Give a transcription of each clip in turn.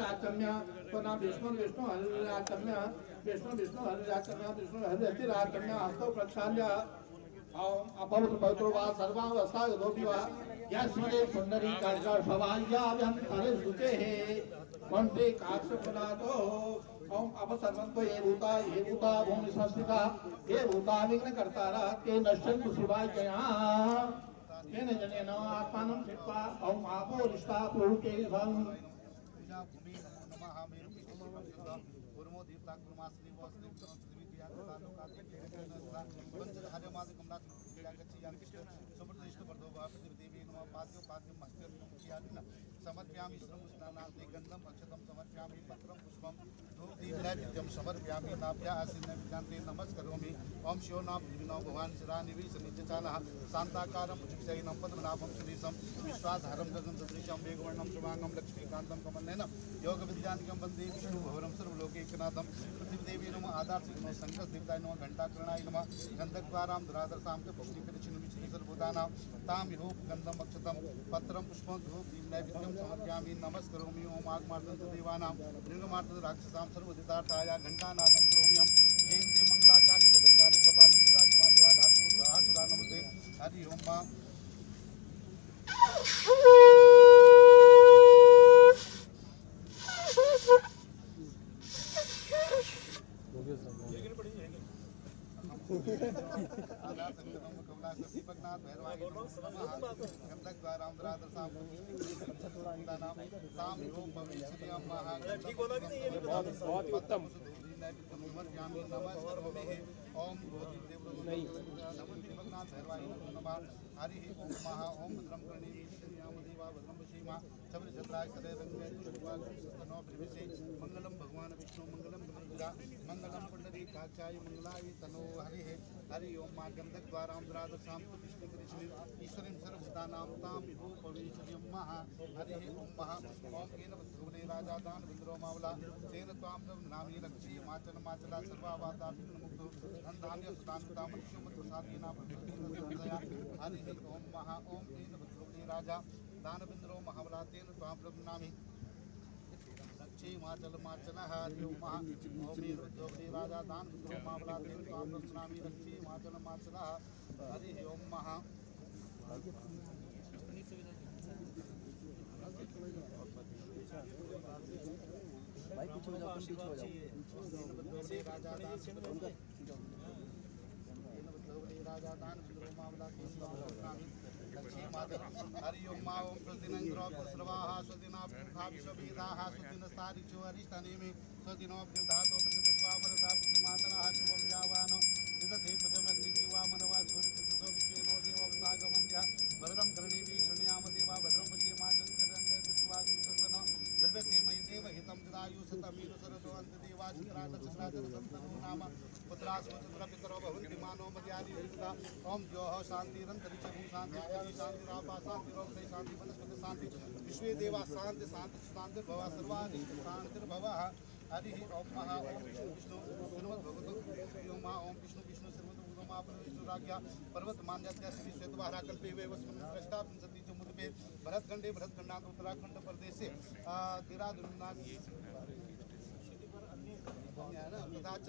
राचम्य तो नाम विष्णु विष्णु हरिराचम्य विष्णु विष्णु हरिराचम्य विष्णु हरिराचम्य हस्तो प्रक्षाल्य ओम अपवित्र पवित्र वा सर्वावस्था योगी वा यस्मरे सुंदरी कर्षा भवान्याभ्यं तरे सुचे कंठे काक्ष पुनातो ओम अपसर्वंतो ये भूता भूमि संस्थिता ये भूता विघ्न कर्तारा ते नश्यन्तु शिवाज्ञया येन जनेन आत्मानं चित्वा ओम आपो रिष्टा पुरुते भं भूमि नमो नमः मेरु पूर्वो दीप्ता कुर्मास्त्री वास्त्री पृथ्वी दिया तथा लोकादि केरकनस्ता पंचधार्य मादि कमला क्रीड़ा गच्छि यान कृष्ण सुप्रतिष्ठ वर्धो वा पृथ्वी देवी नमः पाद्यो पाद्यम मस्त्यं कियादिन समर्पयामि श्रम स्नानार्थे गंधम अक्षतम समर्पयामि पत्रम पुष्पम धूप दीप नैवेद्यम समर्पयामि नाभ्या आसीन विद्यांते नमस्करोमि ओम शिव नाम विनो भगवान शिरानिवेश नित्यचानः शांताकारं भुजगशयनं पद्मनाभं सुरेशं विश्वाधारं गगन सदृशं मेघवर्णं शुभांगं लक्ष्मीकान्तं कमलेन योग विद्यानिकं वन्दे विष्णु भवरं सर्वलोकैकनाथं पृथ्वीदेवी नमः आधारसिंह संकल्पदेवताय नमः घंटाकर्णाय नमः गन्धद्वारां दुरादर्शां च पुष्टिकरिचिनुमिश्री सर्वभूतानां तां विहो गन्धम् अक्षतं पत्रं पुष्पं धूप दीप नैवेद्यं समर्पयामि नमस्करोमि ओम आगमार्तन्त देवानां ऋगमार्तन्त राक्षसां सर्वदितार्थाय घंटानादं करोमि जयन्ती मंगलाकाली भद्रकाली कपाली सुधा क्षमा धातु स्वाहा सुधा नमस्ते हरि ओम मा बहुत उत्तम ओम हरि ओम महा ओम भद्रम कर्णी भद्रम पश्येमा छत्रछत्राय सदैवंगे पुष्पवानो प्रविशे मंगलम भगवान विष्णु मंगलम गणेशा मंगलम पुंडरीकाक्षाय मंगलाय तनो हरिः हरि ओम मा गंधद्वारां द्वादशां पुष्टिकरिष्णि ईश्वरीं सर्वभूतानां तां विभो भवेश्वर्यं महा हरिः ओम महा ओम केन भद्रवने राजा दान विन्द्रो मावला तेन त्वां नामी रक्षे माचन माचला सर्वावाता विघ्नमुक्तो धनधान्य सुतानुता मनुष्यमत्प्रसादेना प्रभृतिर्नन्दया हरिः ओम महा ओम केन भद्रवने राजा दान विन्द्रो महावला तेन त्वां नामी रक्षे माचल माचल हरि ओम महा ओम भद्रवने राजा दान विन्द्रो महावला तेन त्वां नामी रक्षे माचल माचल हरि ओम महा भाई पीछे हो जाओ, तुम पीछे हो जाओ। राजा दान विन्द्रो मावला तेन त्वां नामी लक्ष्मी माधव हरि ओम मा ओम प्रतिनंद्रो पुष्रवाहा स्वदिना पुखा विश्वभेदाः स्वदिनस्तारिचो अरिष्टनेमि स्वदिनो धातो प्रतिस्वामरता मातरः शुभं यावान विदधे कुजमग्निजीवा मनवा सूर्यकृतो विश्वेनो देववसागमन्त्या भद्रं कर्णेभिः शृणुयाम देवा भद्रं पश्येमा जन्तरन्यकृत्वाग्निसर्वनो बिल्वसेमहि देवहितं जदायु शतमेव सरतो अन्तदेवाचित्राचक्षराचरसन्तनो नाम पुत्रास्मचन्द्रपितरो भवन्ति मानो मर्यादि ओम द्योः शान्तिरन्तरिक्षं शान्ति शान्तिरापा शान्तिरोगदय शान्ति वनस्पति शान्ति विश्वे देवा शान्ति शान्ति शान्तिर्भव सर्वादि शान्तिर्भवः हरिः ओम महा ओम विष्णु श्रीमद्भगवतो ओम महा ओम विष्णु विष्णु श्रीमद्भगवतो महा परमेश्वराज्ञा पर्वतमान्यस्य श्री श्वेतवाहराकल्पे वैवस्वनं दृष्टा विंशति चमुद्रे भरतखण्डे भरतखण्डात् उत्तराखण्ड प्रदेशे देहरादूनाथ तथा च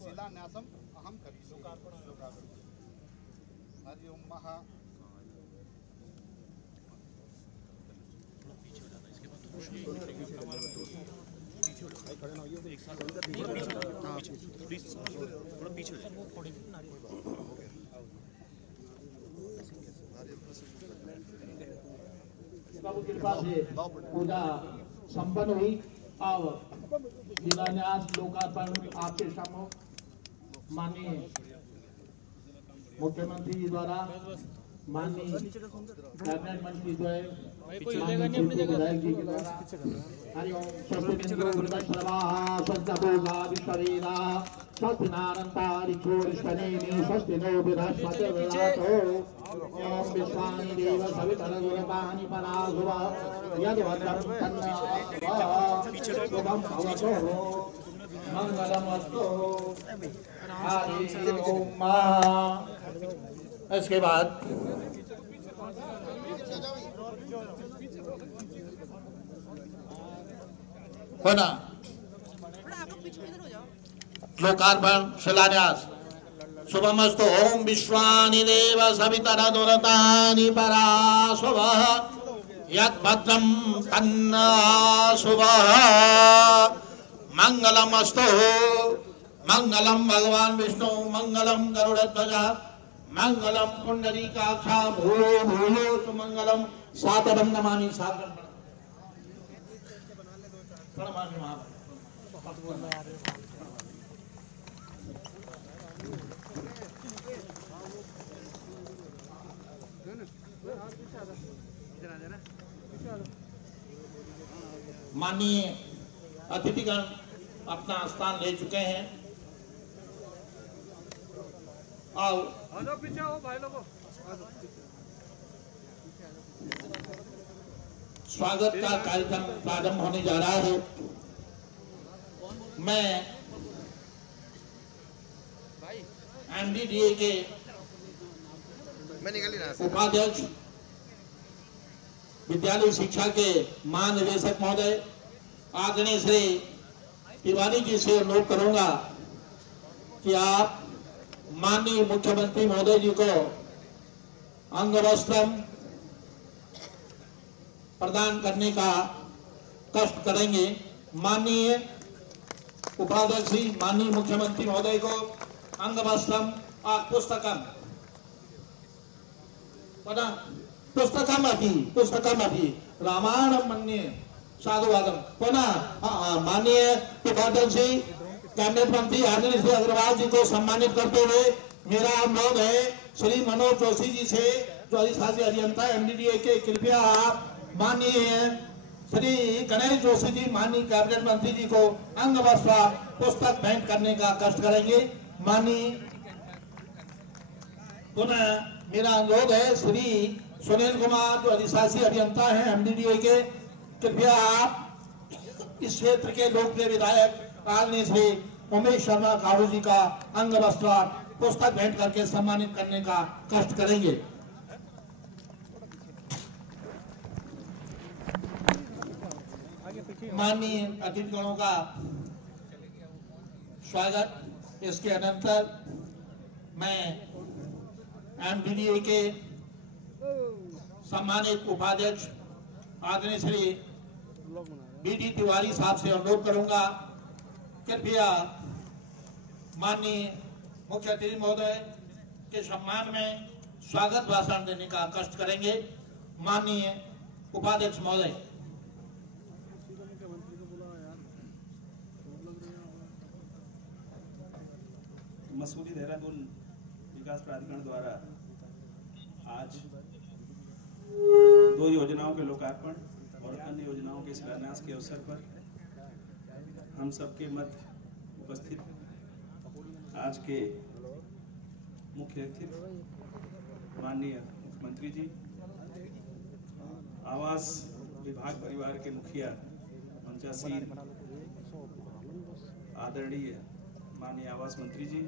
शिलान्यासम् अहं करिष्ये हरि ओम महा बाबू की कृपा से पूजा संपन्न हुई और शिलान्यास लोकार्पण आपके सामने माननीय मुख्यमंत्री जी द्वारा माननीय कैबिनेट मंत्री द्वारा विधायक जी के द्वारा हरि ओम स्वस्तिन्द्रो वृद्धश्रवाः स्वस्तिभोगा विश्ववेदा स्वस्तिनारन्तारिक्षोरिष्टनेमि स्वस्ति नो बृहस्पतिर्दधातु ओम विश्वानि देव सवितरगुरुपाणि पराशुभ यद्भद्रं तन्नाम भवतो मंगलमस्तु हरि ओम। इसके बाद पुनः लोकार्पण शिलान्यास शुभमस्तु। ओम विश्वानि देव सवितर दुरतानि पराशुभः यद्भद्रं तन्नाशुभः। मंगलमस्तु। मंगलम भगवान विष्णु मंगलम गरुड़ध्वज मंगलम पुंडरीकाक्ष भूयोतु मंगलम। सादरं नमामि। सादरं प्रणमामि। माननीय अतिथिगण अपना स्थान ले चुके हैं। आओ पीछे आओ भाई लोगों। स्वागत का कार्यक्रम प्रारंभ होने जा रहा है। मैं एमडीडीए के उपाध्यक्ष विद्यालय शिक्षा के महानिदेशक महोदय आदरणीय श्री तिवारी जी से अनुरोध करूंगा कि आप माननीय मुख्यमंत्री महोदय जी को अंगवस्त्रम प्रदान करने का कष्ट करेंगे। माननीय उपाध्यक्ष श्री माननीय मुख्यमंत्री महोदय को अंगवस्त्रम और पुस्तकमपि रामायणं मन्ये साधुवादं। पुनः माननीय उपाध्यक्ष श्री कैबिनेट मंत्री आदरणीय श्री अग्रवाल जी को सम्मानित करते हुए मेरा अनुरोध है श्री मनोज जोशी जी से, जो अधिशासी अभियंता एमडीडीए के, कृपया माननीय श्री गणेश जोशी जी माननीय कैबिनेट मंत्री जी को अंग वस्त्र पुस्तक भेंट करने का कष्ट करेंगे। माननीय पुनः मेरा अनुरोध है श्री सुनील कुमार जो अधिशासी अभियंता हैं एमडीडीए के, कृपया आप इस क्षेत्र के लोकप्रिय विधायक आदरणीय श्री उमेश शर्मा कारू जी का अंग वस्त्र पुस्तक भेंट करके सम्मानित करने का कष्ट करेंगे। माननीय अतिथिगणों का स्वागत। इसके अनंतर मैं एमडीडीए के सम्मानित उपाध्यक्ष आदरणीय श्री बीडी तिवारी साहब से अनुरोध करूंगा, कृपया माननीय मुख्य अतिथि महोदय के सम्मान में स्वागत भाषण देने का कष्ट करेंगे। माननीय उपाध्यक्ष महोदय। मसूरी देहरादून विकास प्राधिकरण द्वारा आज 2 योजनाओं के लोकार्पण और अन्य योजनाओं के शिलान्यास के अवसर पर हम सबके मध्य उपस्थित आज के मुख्य अतिथि माननीय मुख्यमंत्री जी, आवास विभाग परिवार के मुखिया मंचासीन आदरणीय माननीय आवास मंत्री जी,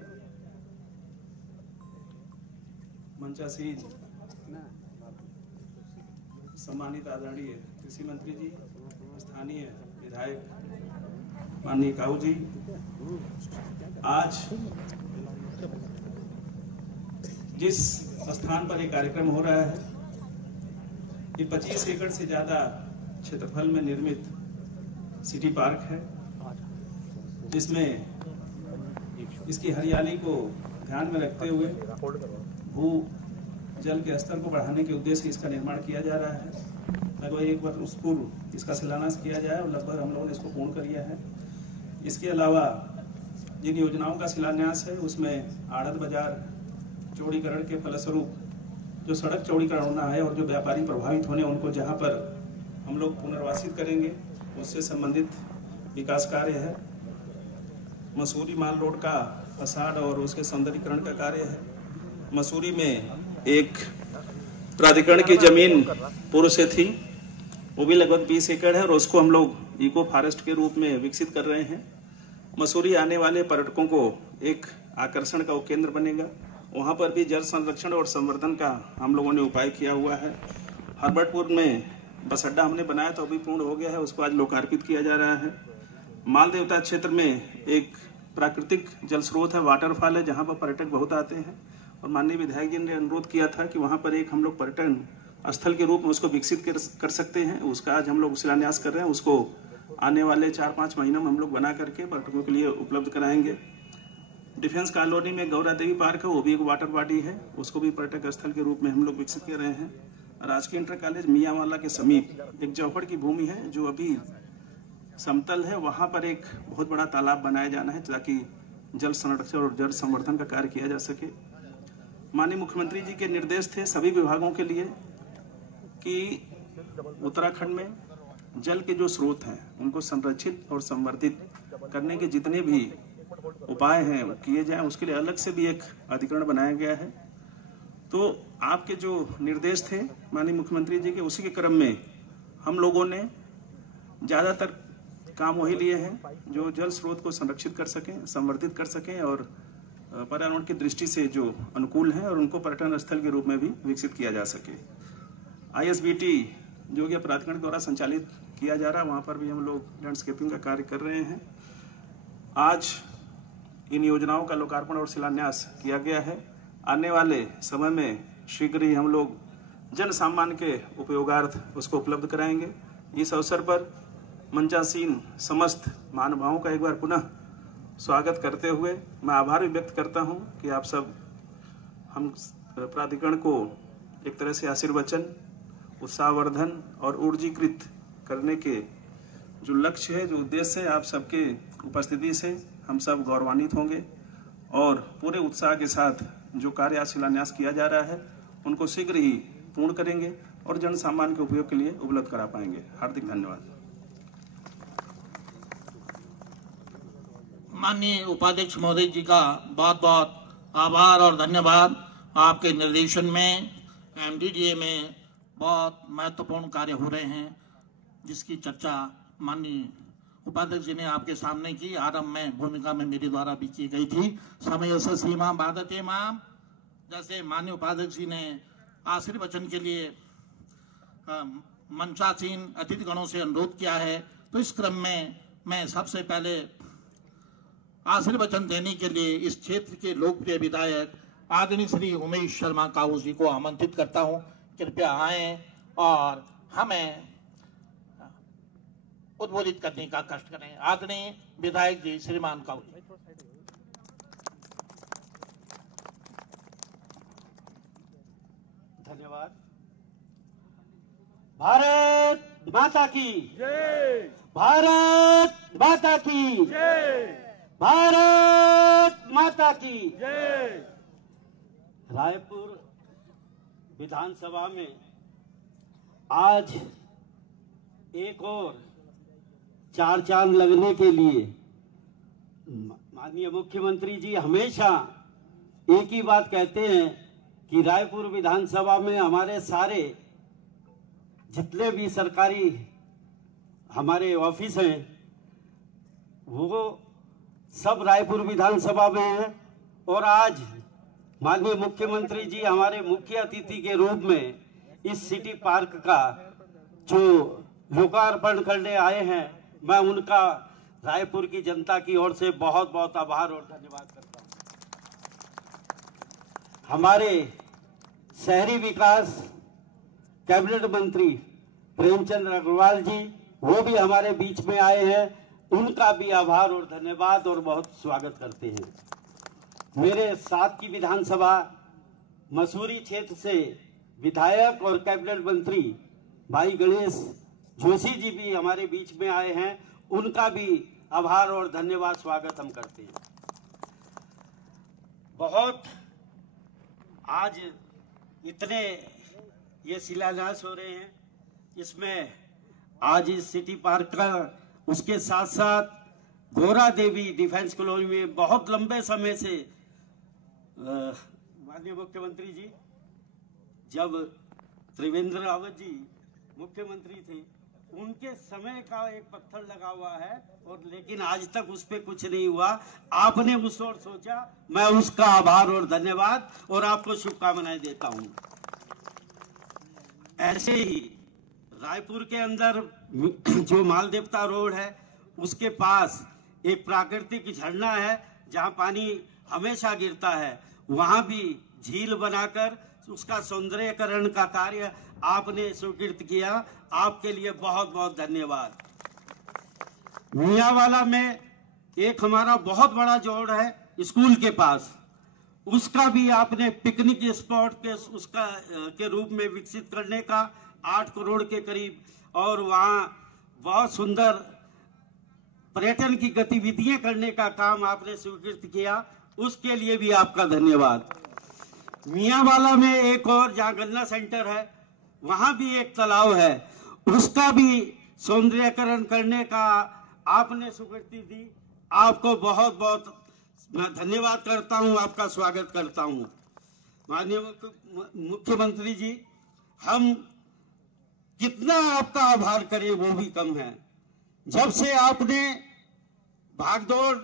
मंचासीन सम्मानित आदरणीय कृषि मंत्री जी, स्थानीय विधायक माननीय काऊ जी, आज जिस स्थान पर ये कार्यक्रम हो रहा है ये 25 एकड़ से ज्यादा क्षेत्रफल में निर्मित सिटी पार्क है, जिसमें इसकी हरियाली को ध्यान में रखते हुए भू जल के स्तर को बढ़ाने के उद्देश्य से इसका निर्माण किया जा रहा है। लगभग 1 वर्ष पूर्व इसका शिलान्यास किया जाए और लगभग हम लोगों ने इसको पूर्ण कर लिया है। इसके अलावा जिन योजनाओं का शिलान्यास है उसमें आड़त बाजार चौड़ीकरण के फलस्वरूप जो सड़क चौड़ीकरण होना है और जो व्यापारी प्रभावित होने उनको जहां पर हम लोग पुनर्वासित करेंगे उससे संबंधित विकास कार्य है। मसूरी माल रोड का फसाड और उसके सौंदर्यीकरण का कार्य है। मसूरी में एक प्राधिकरण की जमीन पूर्व से थी, वो भी लगभग 20 एकड़ है और उसको हम लोग इको फॉरेस्ट के रूप में विकसित कर रहे हैं। मसूरी आने वाले पर्यटकों को एक आकर्षण का केंद्र बनेगा। वहाँ पर भी जल संरक्षण और संवर्धन का हम लोगों ने उपाय किया हुआ है। हरबटपुर में बस अड्डा हमने बनाया तो अभी पूर्ण हो गया है, उसको आज लोकार्पित किया जा रहा है। माल देवता क्षेत्र में एक प्राकृतिक जल स्रोत है, वाटरफॉल है, जहां पर पर्यटक बहुत आते हैं और माननीय विधायक जी ने अनुरोध किया था कि वहां पर एक हम लोग पर्यटन स्थल के रूप में उसको विकसित कर सकते हैं। उसका आज हम लोग शिलान्यास कर रहे हैं। उसको आने वाले 4-5 महीनों में हम लोग बना करके पर्यटकों के लिए उपलब्ध कराएंगे। डिफेंस कॉलोनी में गौरा देवी पार्क है, वो भी एक वाटर बॉडी है, उसको भी पर्यटक स्थल के रूप में हम लोग विकसित कर रहे हैं। राजकीय इंटर कॉलेज मियांवाला के समीप एक जौहड़ की भूमि है जो अभी समतल है, वहां पर एक बहुत बड़ा तालाब बनाया जाना है ताकि जल संरक्षण और जल संवर्धन का कार्य किया जा सके। माननीय मुख्यमंत्री जी के निर्देश थे सभी विभागों के लिए कि उत्तराखंड में जल के जो स्रोत हैं उनको संरक्षित और संवर्धित करने के जितने भी उपाय हैं किए जाएं। उसके लिए अलग से भी एक अधिकरण बनाया गया है। तो आपके जो निर्देश थे माननीय मुख्यमंत्री जी के, उसी के क्रम में हम लोगों ने ज्यादातर काम वही लिए हैं जो जल स्रोत को संरक्षित कर सकें, संवर्धित कर सकें और पर्यावरण की दृष्टि से जो अनुकूल हैं और उनको पर्यटन स्थल के रूप में भी विकसित किया जा सके। ISBT जो कि प्राधिकरण द्वारा संचालित किया जा रहा है, वहाँ पर भी हम लोग लैंडस्केपिंग का कार्य कर रहे हैं। आज इन योजनाओं का लोकार्पण और शिलान्यास किया गया है। आने वाले समय में शीघ्र ही हम लोग जन सामान्य के उपयोगार्थ उसको उपलब्ध कराएंगे। इस अवसर पर मंचासीन समस्त महानुभावों का एक बार पुनः स्वागत करते हुए मैं आभार भी व्यक्त करता हूं कि आप सब हम प्राधिकरण को एक तरह से आशीर्वचन, उत्साहवर्धन और ऊर्जीकृत करने के जो लक्ष्य है, जो उद्देश्य है, आप सबके उपस्थिति से हम सब गौरवान्वित होंगे और पूरे उत्साह के साथ जो कार्य आज शिलान्यास किया जा रहा है उनको शीघ्र ही पूर्ण करेंगे और जन सामान्य के उपयोग के लिए उपलब्ध करा पाएंगे। हार्दिक धन्यवाद। माननीय उपाध्यक्ष महोदय जी का बहुत बहुत आभार और धन्यवाद। आपके निर्देशन में MDDA में बहुत महत्वपूर्ण कार्य हो रहे हैं जिसकी चर्चा माननीय उपाध्यक्ष जी ने आपके सामने की। आरंभ में भूमिका में मेरे द्वारा भी की गई थी। समय से सीमा बाधते माम, जैसे माननीय उपाध्यक्ष जी ने आशीर्वचन के लिए मंचासीन अतिथिगणों से अनुरोध किया है, तो इस क्रम में मैं सबसे पहले आशीर्वचन देने के लिए इस क्षेत्र के लोकप्रिय विधायक आदरणीय श्री उमेश शर्मा काऊ जी को आमंत्रित करता हूं। कृपया आएं और हमें उद्बोधित करने का कष्ट करें। आदरणीय विधायक जी श्रीमान काऊ जी। धन्यवाद। भारत माता की जय। भारत माता की जय। भारत माता की जय। रायपुर विधानसभा में आज एक और चार चांद लगने के लिए माननीय मुख्यमंत्री जी हमेशा एक ही बात कहते हैं कि रायपुर विधानसभा में हमारे सारे जितने भी सरकारी हमारे ऑफिस हैं वो सब रायपुर विधानसभा में हैं। और आज माननीय मुख्यमंत्री जी हमारे मुख्य अतिथि के रूप में इस सिटी पार्क का जो लोकार्पण करने आए हैं, मैं उनका रायपुर की जनता की ओर से बहुत बहुत आभार और धन्यवाद करता हूं। हमारे शहरी विकास कैबिनेट मंत्री प्रेमचंद अग्रवाल जी वो भी हमारे बीच में आए हैं, उनका भी आभार और धन्यवाद और बहुत स्वागत करते हैं। मेरे साथ की विधानसभा मसूरी क्षेत्र से विधायक और कैबिनेट मंत्री भाई गणेश जोशी जी भी हमारे बीच में आए हैं, उनका भी आभार और धन्यवाद स्वागत हम करते हैं। बहुत आज इतने ये शिलान्यास हो रहे हैं, इसमें आज इस सिटी पार्क का, उसके साथ साथ गौरा देवी डिफेंस कॉलोनी में बहुत लंबे समय से माननीय मुख्यमंत्री जी जब त्रिवेंद्र रावत जी मुख्यमंत्री थे उनके समय का एक पत्थर लगा हुआ है, और लेकिन आज तक उस पर कुछ नहीं हुआ। आपने उस ओर सोचा, मैं उसका आभार और धन्यवाद और आपको शुभकामनाएं देता हूं। ऐसे ही रायपुर के अंदर जो माल देवता रोड है उसके पास एक प्राकृतिक झरना है जहां पानी हमेशा गिरता है, वहां भी झील बनाकर उसका सौंदर्यीकरण का कार्य आपने स्वीकृत किया। आपके लिए बहुत बहुत धन्यवाद। मियांवाला में एक हमारा बहुत बड़ा जोड़ है स्कूल के पास, उसका भी आपने पिकनिक स्पॉट के रूप में विकसित करने का 8 करोड़ के करीब, और वहाँ बहुत सुंदर पर्यटन की गतिविधियां करने का काम आपने स्वीकृत किया, उसके लिए भी आपका धन्यवाद। मियांवाला में एक और जहाँ गन्ना सेंटर है वहां भी एक तालाब है, उसका भी सौंदर्यीकरण करने का आपने स्वीकृति दी। आपको बहुत बहुत मैं धन्यवाद करता हूं, आपका स्वागत करता हूं। माननीय मुख्यमंत्री जी, हम कितना आपका आभार करें वो भी कम है। जब से आपने भागदौड़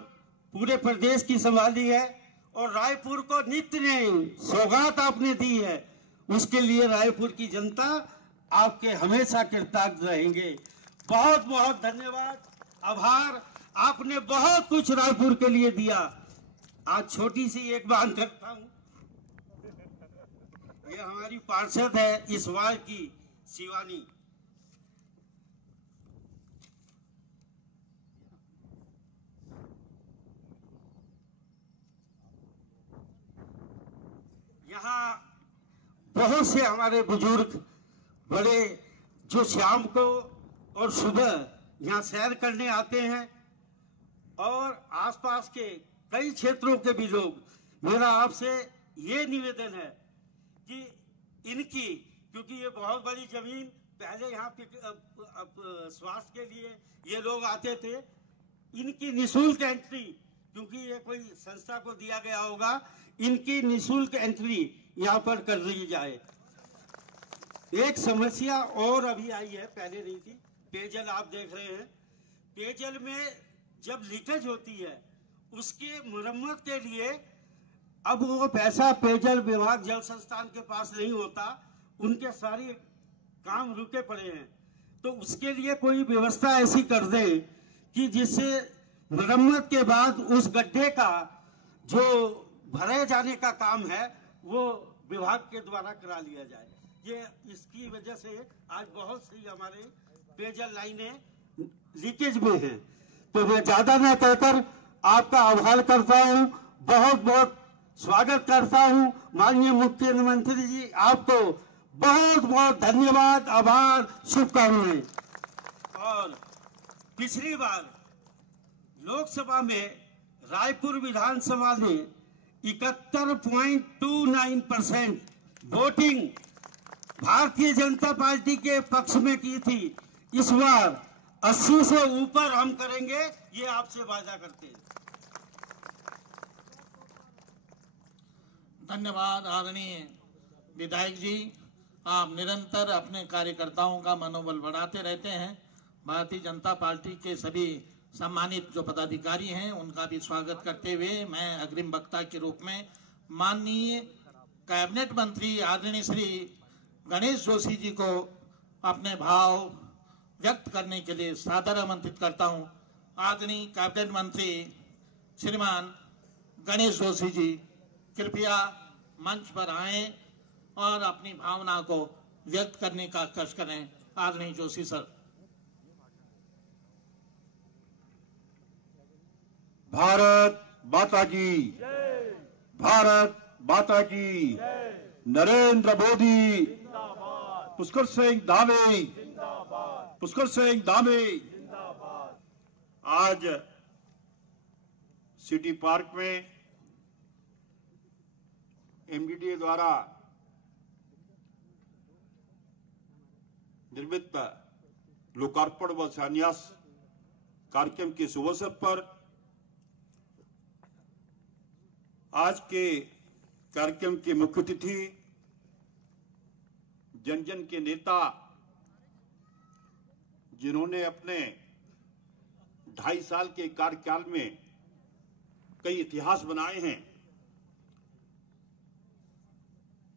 पूरे प्रदेश की संभाली है और रायपुर को नित्य नई सौगात आपने दी है, उसके लिए रायपुर की जनता आपके हमेशा कृतज्ञ रहेंगे। बहुत बहुत धन्यवाद, आभार। आपने बहुत कुछ रायपुर के लिए दिया। आज छोटी सी एक बात करता हूं, ये हमारी पार्षद है इस वार्ड की, शिवानी। यहाँ बहुत से हमारे बुजुर्ग बड़े जो शाम को और सुबह यहाँ सैर करने आते हैं, और आसपास के कई क्षेत्रों के भी लोग। मेरा आपसे ये निवेदन है कि इनकी, क्योंकि ये बहुत बड़ी जमीन, पहले यहाँ स्वास्थ्य के लिए ये लोग आते थे, इनकी निःशुल्क एंट्री, क्योंकि ये कोई संस्था को दिया गया होगा, इनकी निःशुल्क एंट्री यहाँ पर कर दी जाए। एक समस्या और अभी आई है, पहले नहीं थी। पेयजल आप देख रहे हैं, पेयजल में जब लीकेज होती है उसके मरम्मत के लिए अब वो पैसा पेयजल विभाग जल संस्थान के पास नहीं होता, उनके सारे काम रुके पड़े हैं। तो उसके लिए कोई व्यवस्था ऐसी कर दे कि जिससे मरम्मत के बाद उस गड्ढे का जो भरे जाने का काम है वो विभाग के द्वारा करा लिया जाए। ये इसकी वजह से आज बहुत सी हमारे पेयजल लाइनें लीकेज में हैं। तो मैं ज्यादा न कहकर आपका आभार करता हूं, बहुत बहुत स्वागत करता हूं। माननीय मुख्यमंत्री जी, आपको बहुत बहुत धन्यवाद, आभार, शुभकामनाएं। और पिछली बार लोकसभा में रायपुर विधानसभा ने 71.29% वोटिंग भारतीय जनता पार्टी के पक्ष में की थी। इस बार 80 से ऊपर हम करेंगे, ये आपसे वादा करते हैं। धन्यवाद आदरणीय विधायक जी, आप निरंतर अपने कार्यकर्ताओं का मनोबल बढ़ाते रहते हैं। भारतीय जनता पार्टी के सभी सम्मानित जो पदाधिकारी हैं उनका भी स्वागत करते हुए मैं अग्रिम वक्ता के रूप में माननीय कैबिनेट मंत्री आदरणीय श्री गणेश जोशी जी को अपने भाव व्यक्त करने के लिए सादर आमंत्रित करता हूं। आदरणीय कैबिनेट मंत्री श्रीमान गणेश जोशी जी, कृपया मंच पर आएं और अपनी भावना को व्यक्त करने का कष्ट करें। आदरणीय जोशी सर। भारत माता की, भारत माता की, नरेंद्र मोदी, पुष्कर सिंह धामी, पुष्कर सिंह धामी। आज सिटी पार्क में एमडीडीए द्वारा निर्मित लोकार्पण व शिलान्यास कार्यक्रम के शुभ अवसर पर आज के कार्यक्रम के मुख्य अतिथि जन जन के नेता, जिन्होंने अपने 2.5 साल के कार्यकाल में कई इतिहास बनाए हैं,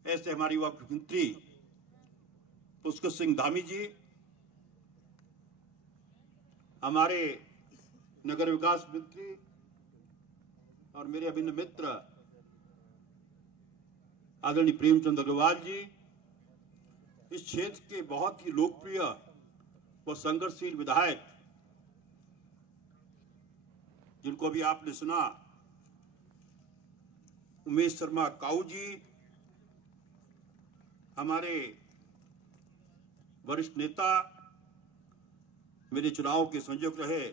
ऐसे हमारी युवा मुख्यमंत्री पुष्कर सिंह धामी जी, हमारे नगर विकास मंत्री और मेरे अभिन्न मित्र आदरणीय प्रेमचंद अग्रवाल जी, इस क्षेत्र के बहुत ही लोकप्रिय व संघर्षशील विधायक जिनको भी आपने सुना, उमेश शर्मा काऊ जी, हमारे वरिष्ठ नेता, मेरे चुनाव के संयोजक रहे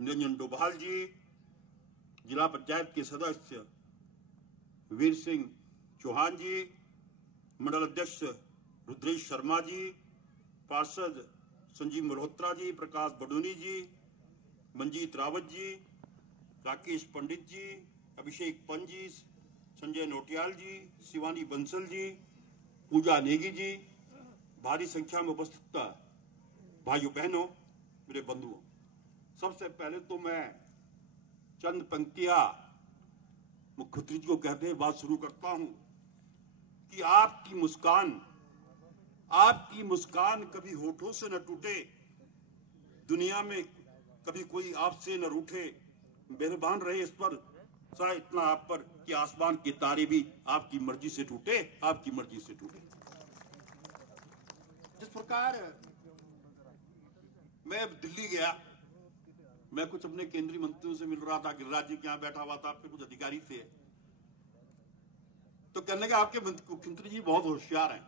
निरंजन डोभाल जी, जिला पंचायत के सदस्य वीर सिंह चौहान जी, मंडल अध्यक्ष रुद्रेश शर्मा जी, पार्षद संजीव मल्होत्रा जी, प्रकाश बडोनी जी, मंजीत रावत जी, राकेश पंडित जी, अभिषेक पंत जी, संजय नोटियाल जी, शिवानी बंसल जी, पूजा नेगी जी, भारी संख्या में उपस्थित भाइयों बहनों, मेरे बंधुओं, सबसे पहले तो मैं चंद पंक्तियां मुख्यमंत्री जी को कहते हुए बात शुरू करता हूं कि आपकी मुस्कान कभी होठों से न टूटे, दुनिया में कभी कोई आपसे न रूठे, मेहरबान रहे इस पर शायद इतना आप पर कि आसमान के तारे भी आपकी मर्जी से टूटे, आपकी मर्जी से टूटे। जिस प्रकार मैं दिल्ली गया, मैं कुछ अपने केंद्रीय मंत्रियों से मिल रहा था, गिरिराज जी के यहाँ बैठा हुआ था, फिर कुछ अधिकारी थे, तो कहने लगे आपके मुख्यमंत्री जी बहुत होशियार हैं।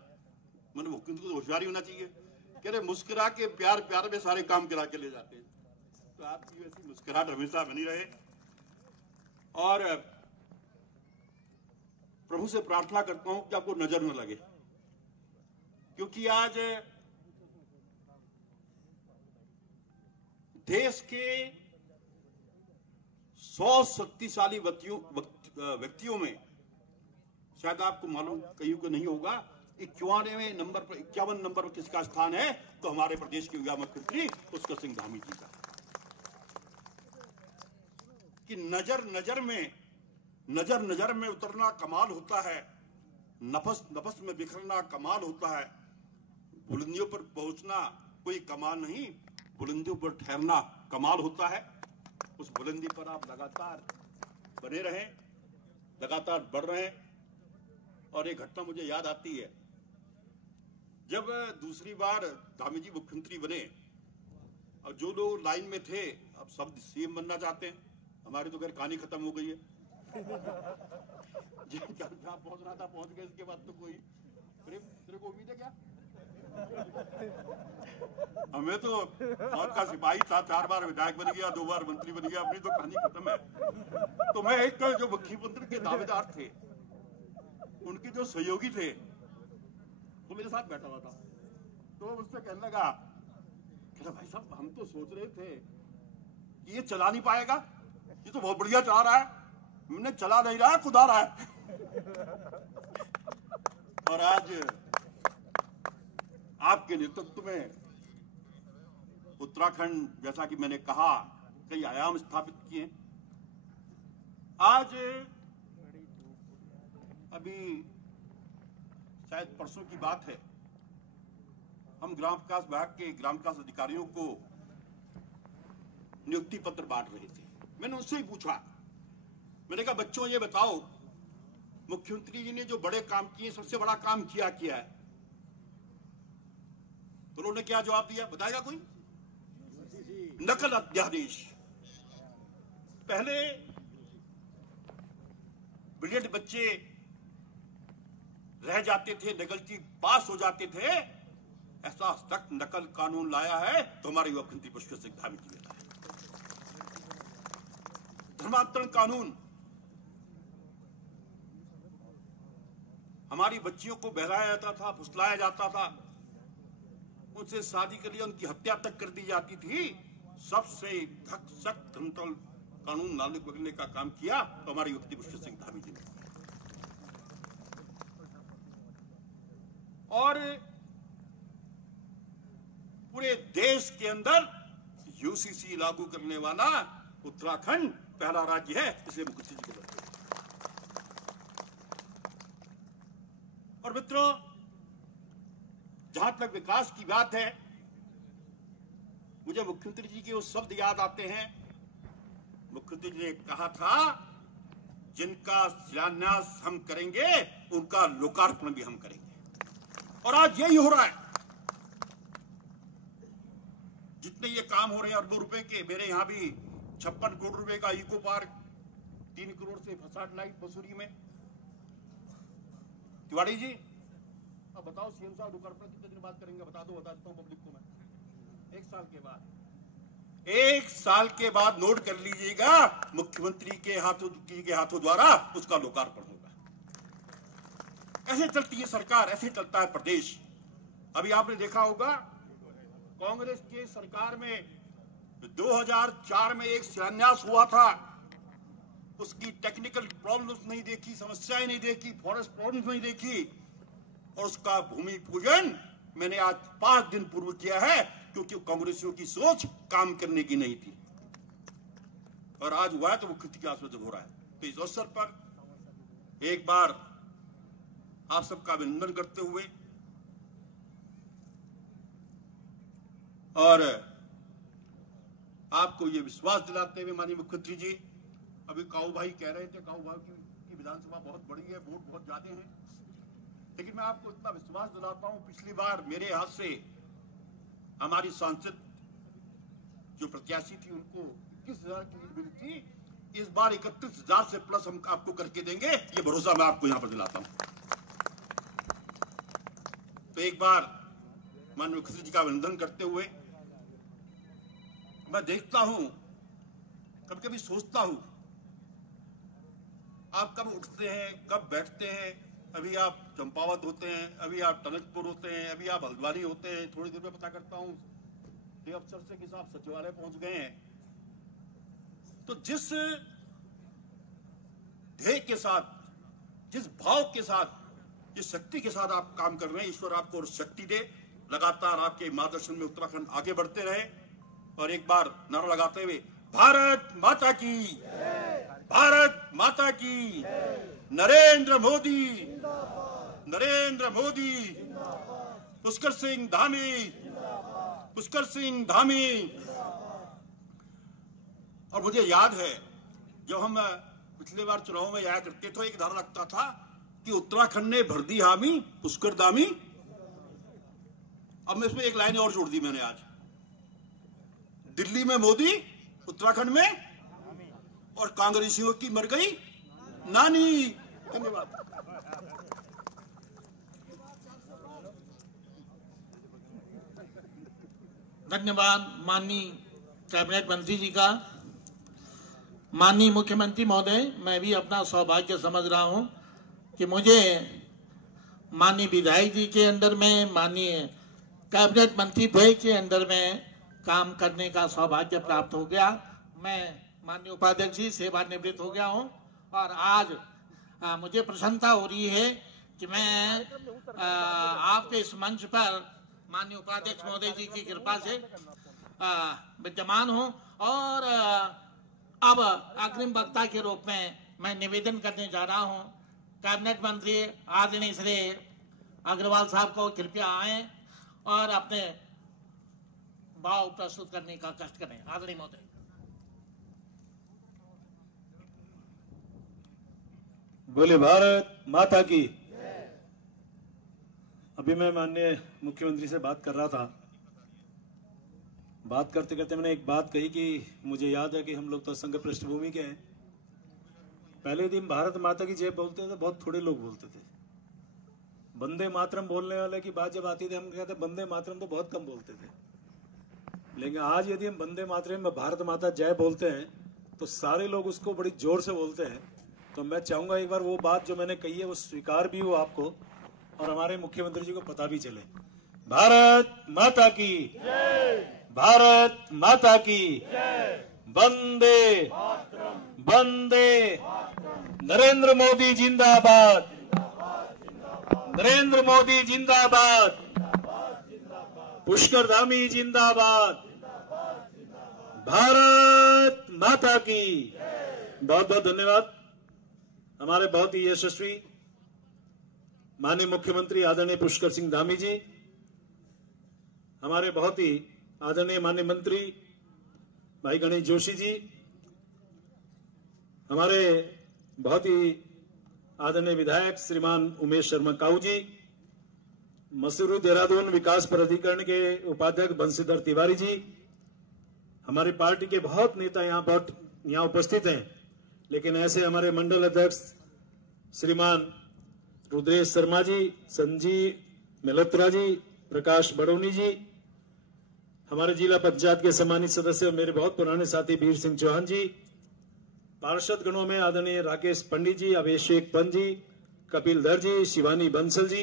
मैंने मुख्यमंत्री को होशियार ही होना चाहिए, कह रहे मुस्कुरा के प्यार प्यार में सारे काम करा के ले जाते हैं। तो आपकी वैसी मुस्कुराहट हमेशा बनी रहे और प्रभु से प्रार्थना करता हूं कि आपको नजर न लगे, क्योंकि आज देश के 100 शक्तिशाली व्यक्तियों में शायद आपको मालूम कहीं को नहीं होगा, 51 नंबर पर किसका स्थान है, तो हमारे प्रदेश के युवा मुख्यमंत्री पुष्कर सिंह धामी जी का। कि नजर में उतरना कमाल होता है, नफस में बिखरना कमाल होता है, बुलंदियों पर पहुंचना कोई कमाल नहीं, बुलंदियों पर ठहरना कमाल होता है। उस बुलंदी पर आप लगातार बने रहें, लगातार बढ़ रहे हैं। और एक घटना मुझे याद आती है, जब दूसरी बार धामी जी मुख्यमंत्री बने और जो लोग लाइन में थे, अब सब सीएम बनना चाहते हैं, हमारी तो खैर कहानी खत्म हो गई है। जहां पहुंचना था पहुंच गए, इसके बाद तो कोई तेरे को उम्मीद है क्या? हमें तो फौज का सिपाही था, 4 बार विधायक बन गया, 2 बार मंत्री बन गया, अपनी तो कहानी खत्म है। तो मैं एक जो मुख्यमंत्री के दावेदार थे, उनके जो सहयोगी थे, वो मेरे साथ बैठा हुआ था, तो मुझसे कहने लगा, भाई साहब हम तो सोच रहे थे कि ये चला नहीं पाएगा, ये तो बहुत बढ़िया चला रहा है। मैंने चला नहीं रहा, खुदा रहा है। और आज आपके नेतृत्व में उत्तराखंड, जैसा कि मैंने कहा, कई आयाम स्थापित किए। आज अभी शायद परसों की बात है, हम ग्राम विकास विभाग के ग्राम विकास अधिकारियों को नियुक्ति पत्र बांट रहे थे। मैंने उनसे ही पूछा, मैंने कहा बच्चों ये बताओ, मुख्यमंत्री जी ने जो बड़े काम किए, सबसे बड़ा काम क्या किया है? तो उन्होंने क्या जवाब दिया, बताएगा कोई? नकल अध्यादेश। पहले ब्रिलियंट बच्चे रह जाते थे, नकलची पास हो जाते थे, ऐसा सख्त नकल कानून लाया है तो हमारे युवा मुख्यमंत्री पुष्कर सिंह धामी जी ने लाया। धर्मांतरण कानून, हमारी बच्चियों को बहलाया जाता था, फुसलाया जाता था, उनसे शादी के लिए उनकी हत्या तक कर दी जाती थी। सबसे सख्त धर्मांतरण कानून लाने का काम किया तो हमारे युवा मुख्यमंत्री पुष्कर सिंह धामी जी ने। और पूरे देश के अंदर यूसीसी लागू करने वाला उत्तराखंड पहला राज्य है, इसलिए मुख्यमंत्री जी को। और मित्रों, जहां तक विकास की बात है, मुझे मुख्यमंत्री जी के वो शब्द याद आते हैं। मुख्यमंत्री जी ने कहा था, जिनका शिलान्यास हम करेंगे उनका लोकार्पण भी हम करेंगे। और आज यही हो रहा है। जितने ये काम हो रहे हैं अरबों रुपए के, मेरे यहाँ भी 56 करोड़ रुपए का इको पार्क, 3 करोड़ से फसाड लाइट मसूरी में। तिवाड़ी जी अब बताओ, सीएम साहब लोकार्पण कितने दिन बाद करेंगे? बता देता हूं पब्लिक को मैं। 1 साल के बाद। 1 साल के बाद नोट कर लीजिएगा, मुख्यमंत्री के हाथों द्वारा उसका लोकार्पण होगा। ऐसे चलती है सरकार, ऐसे चलता है प्रदेश। अभी आपने देखा होगा कांग्रेस के सरकार में 2004 में एक शिलान्यास हुआ था, उसकी टेक्निकल प्रॉब्लम्स नहीं देखी, समस्याएं नहीं देखी, फॉरेस्ट प्रॉब्लम्स नहीं देखी, और उसका भूमि पूजन मैंने आज 5 दिन पूर्व किया है, क्योंकि कांग्रेसियों की सोच काम करने की नहीं थी। और आज हुआ है तो वो खुद की आश्वासन हो रहा है। तो इस अवसर पर एक बार आप सबका अभिनंदन करते हुए और आपको ये विश्वास दिलाते हुए, माननीय मुख्यमंत्री जी, अभी काऊ भाई कह रहे थे, काऊ भाई की विधानसभा बहुत बड़ी है, वोट बहुत ज्यादा है, लेकिन मैं आपको इतना विश्वास दिलाता हूं, पिछली बार मेरे हाथ से हमारी सांसद जो प्रत्याशी थी उनको 21,000 की लीड मिली थी। इस बार 31,000 से प्लस हम आपको करके देंगे, ये भरोसा मैं आपको यहां पर दिलाता हूं। तो एक बार माननीय मुख्यमंत्री जी का अभिनंदन करते हुए, मैं देखता हूं, कभी कभी सोचता हूं, आप कब उठते हैं, कब बैठते हैं। अभी आप चंपावत होते हैं, अभी आप टनकपुर होते हैं, अभी आप हल्द्वानी होते हैं। थोड़ी देर में पता करता हूं ये अफसर से कि साहब सचिवालय पहुंच गए हैं। तो जिस ध्येय के साथ, जिस भाव के साथ, जिस शक्ति के साथ आप काम कर रहे हैं, ईश्वर आपको शक्ति दे, लगातार आपके मार्गदर्शन में उत्तराखंड आगे बढ़ते रहे। और एक बार नारा लगाते हुए, भारत माता की, भारत माता की, नरेंद्र मोदी, नरेंद्र मोदी, पुष्कर सिंह धामी, पुष्कर सिंह धामी। और मुझे याद है जब हम पिछले बार चुनाव में आया करते तो एक नारा लगता था कि उत्तराखंड ने भर दी हामी, पुष्कर दामी। अब मैं इसमें एक लाइन और जोड़ दी मैंने आज, दिल्ली में मोदी, उत्तराखंड में, और कांग्रेसियों की मर गई नानी। धन्यवाद। धन्यवाद माननीय कैबिनेट मंत्री जी का। माननीय मुख्यमंत्री महोदय, मैं भी अपना सौभाग्य समझ रहा हूं कि मुझे माननीय विधायक जी के अंडर में, माननीय कैबिनेट मंत्री द्वय के अंडर में काम करने का सौभाग्य प्राप्त हो गया। मैं माननीय उपाध्यक्ष जी सेवानिवृत्त हो गया हूं और आज मुझे प्रसन्नता हो रही है कि मैं आपके इस मंच पर माननीय उपाध्यक्ष महोदय जी की कृपा से विद्यमान हूं। और अब अग्रिम वक्ता के रूप में मैं निवेदन करने जा रहा हूं, कैबिनेट मंत्री आदरणीय श्री अग्रवाल साहब को कृपया आए और अपने भाव प्रस्तुत करने का कष्ट करें। आदरणीय महोदय। बोले भारत माता की। अभी मैं माननीय मुख्यमंत्री से बात कर रहा था, बात करते करते मैंने एक बात कही कि मुझे याद है कि हम लोग तो संघ पृष्ठभूमि के हैं। पहले दिन भारत माता की जय बोलते थे, बहुत थोड़े लोग बोलते थे। वंदे मातरम बोलने वाले की बात जब आती थी, हम कहते वंदे मातरम तो बहुत कम बोलते थे। लेकिन आज यदि हम वंदे मातरम में भारत माता जय बोलते हैं तो सारे लोग उसको बड़ी जोर से बोलते हैं। तो मैं चाहूंगा एक बार वो बात जो मैंने कही है वो स्वीकार भी हो आपको और हमारे मुख्यमंत्री जी को पता भी चले। भारत माता की, भारत माता की, वंदे वंदे, नरेंद्र मोदी जिंदाबाद, नरेंद्र मोदी जिंदाबाद, पुष्कर धामी जिंदाबाद, भारत माता की। बहुत बहुत धन्यवाद। हमारे बहुत ही यशस्वी माननीय मुख्यमंत्री आदरणीय पुष्कर सिंह धामी जी, हमारे बहुत ही आदरणीय माननीय मंत्री भाई गणेश जोशी जी, हमारे बहुत ही आदरणीय विधायक श्रीमान उमेश शर्मा काऊ जी, मसूरी देहरादून विकास प्राधिकरण के उपाध्यक्ष बंशीधर तिवारी जी, हमारी पार्टी के बहुत नेता यहाँ उपस्थित हैं, लेकिन ऐसे हमारे मंडल अध्यक्ष श्रीमान रुद्रेश शर्मा जी, संजीव मल्होत्रा जी, प्रकाश बड़ौनी जी, हमारे जिला पंचायत के सम्मानित सदस्य मेरे बहुत पुराने साथी वीर सिंह चौहान जी, पार्षद गणों में आदरणीय राकेश पंडित जी, अभिषेक पंत जी, कपिल धर जी, शिवानी बंसल जी,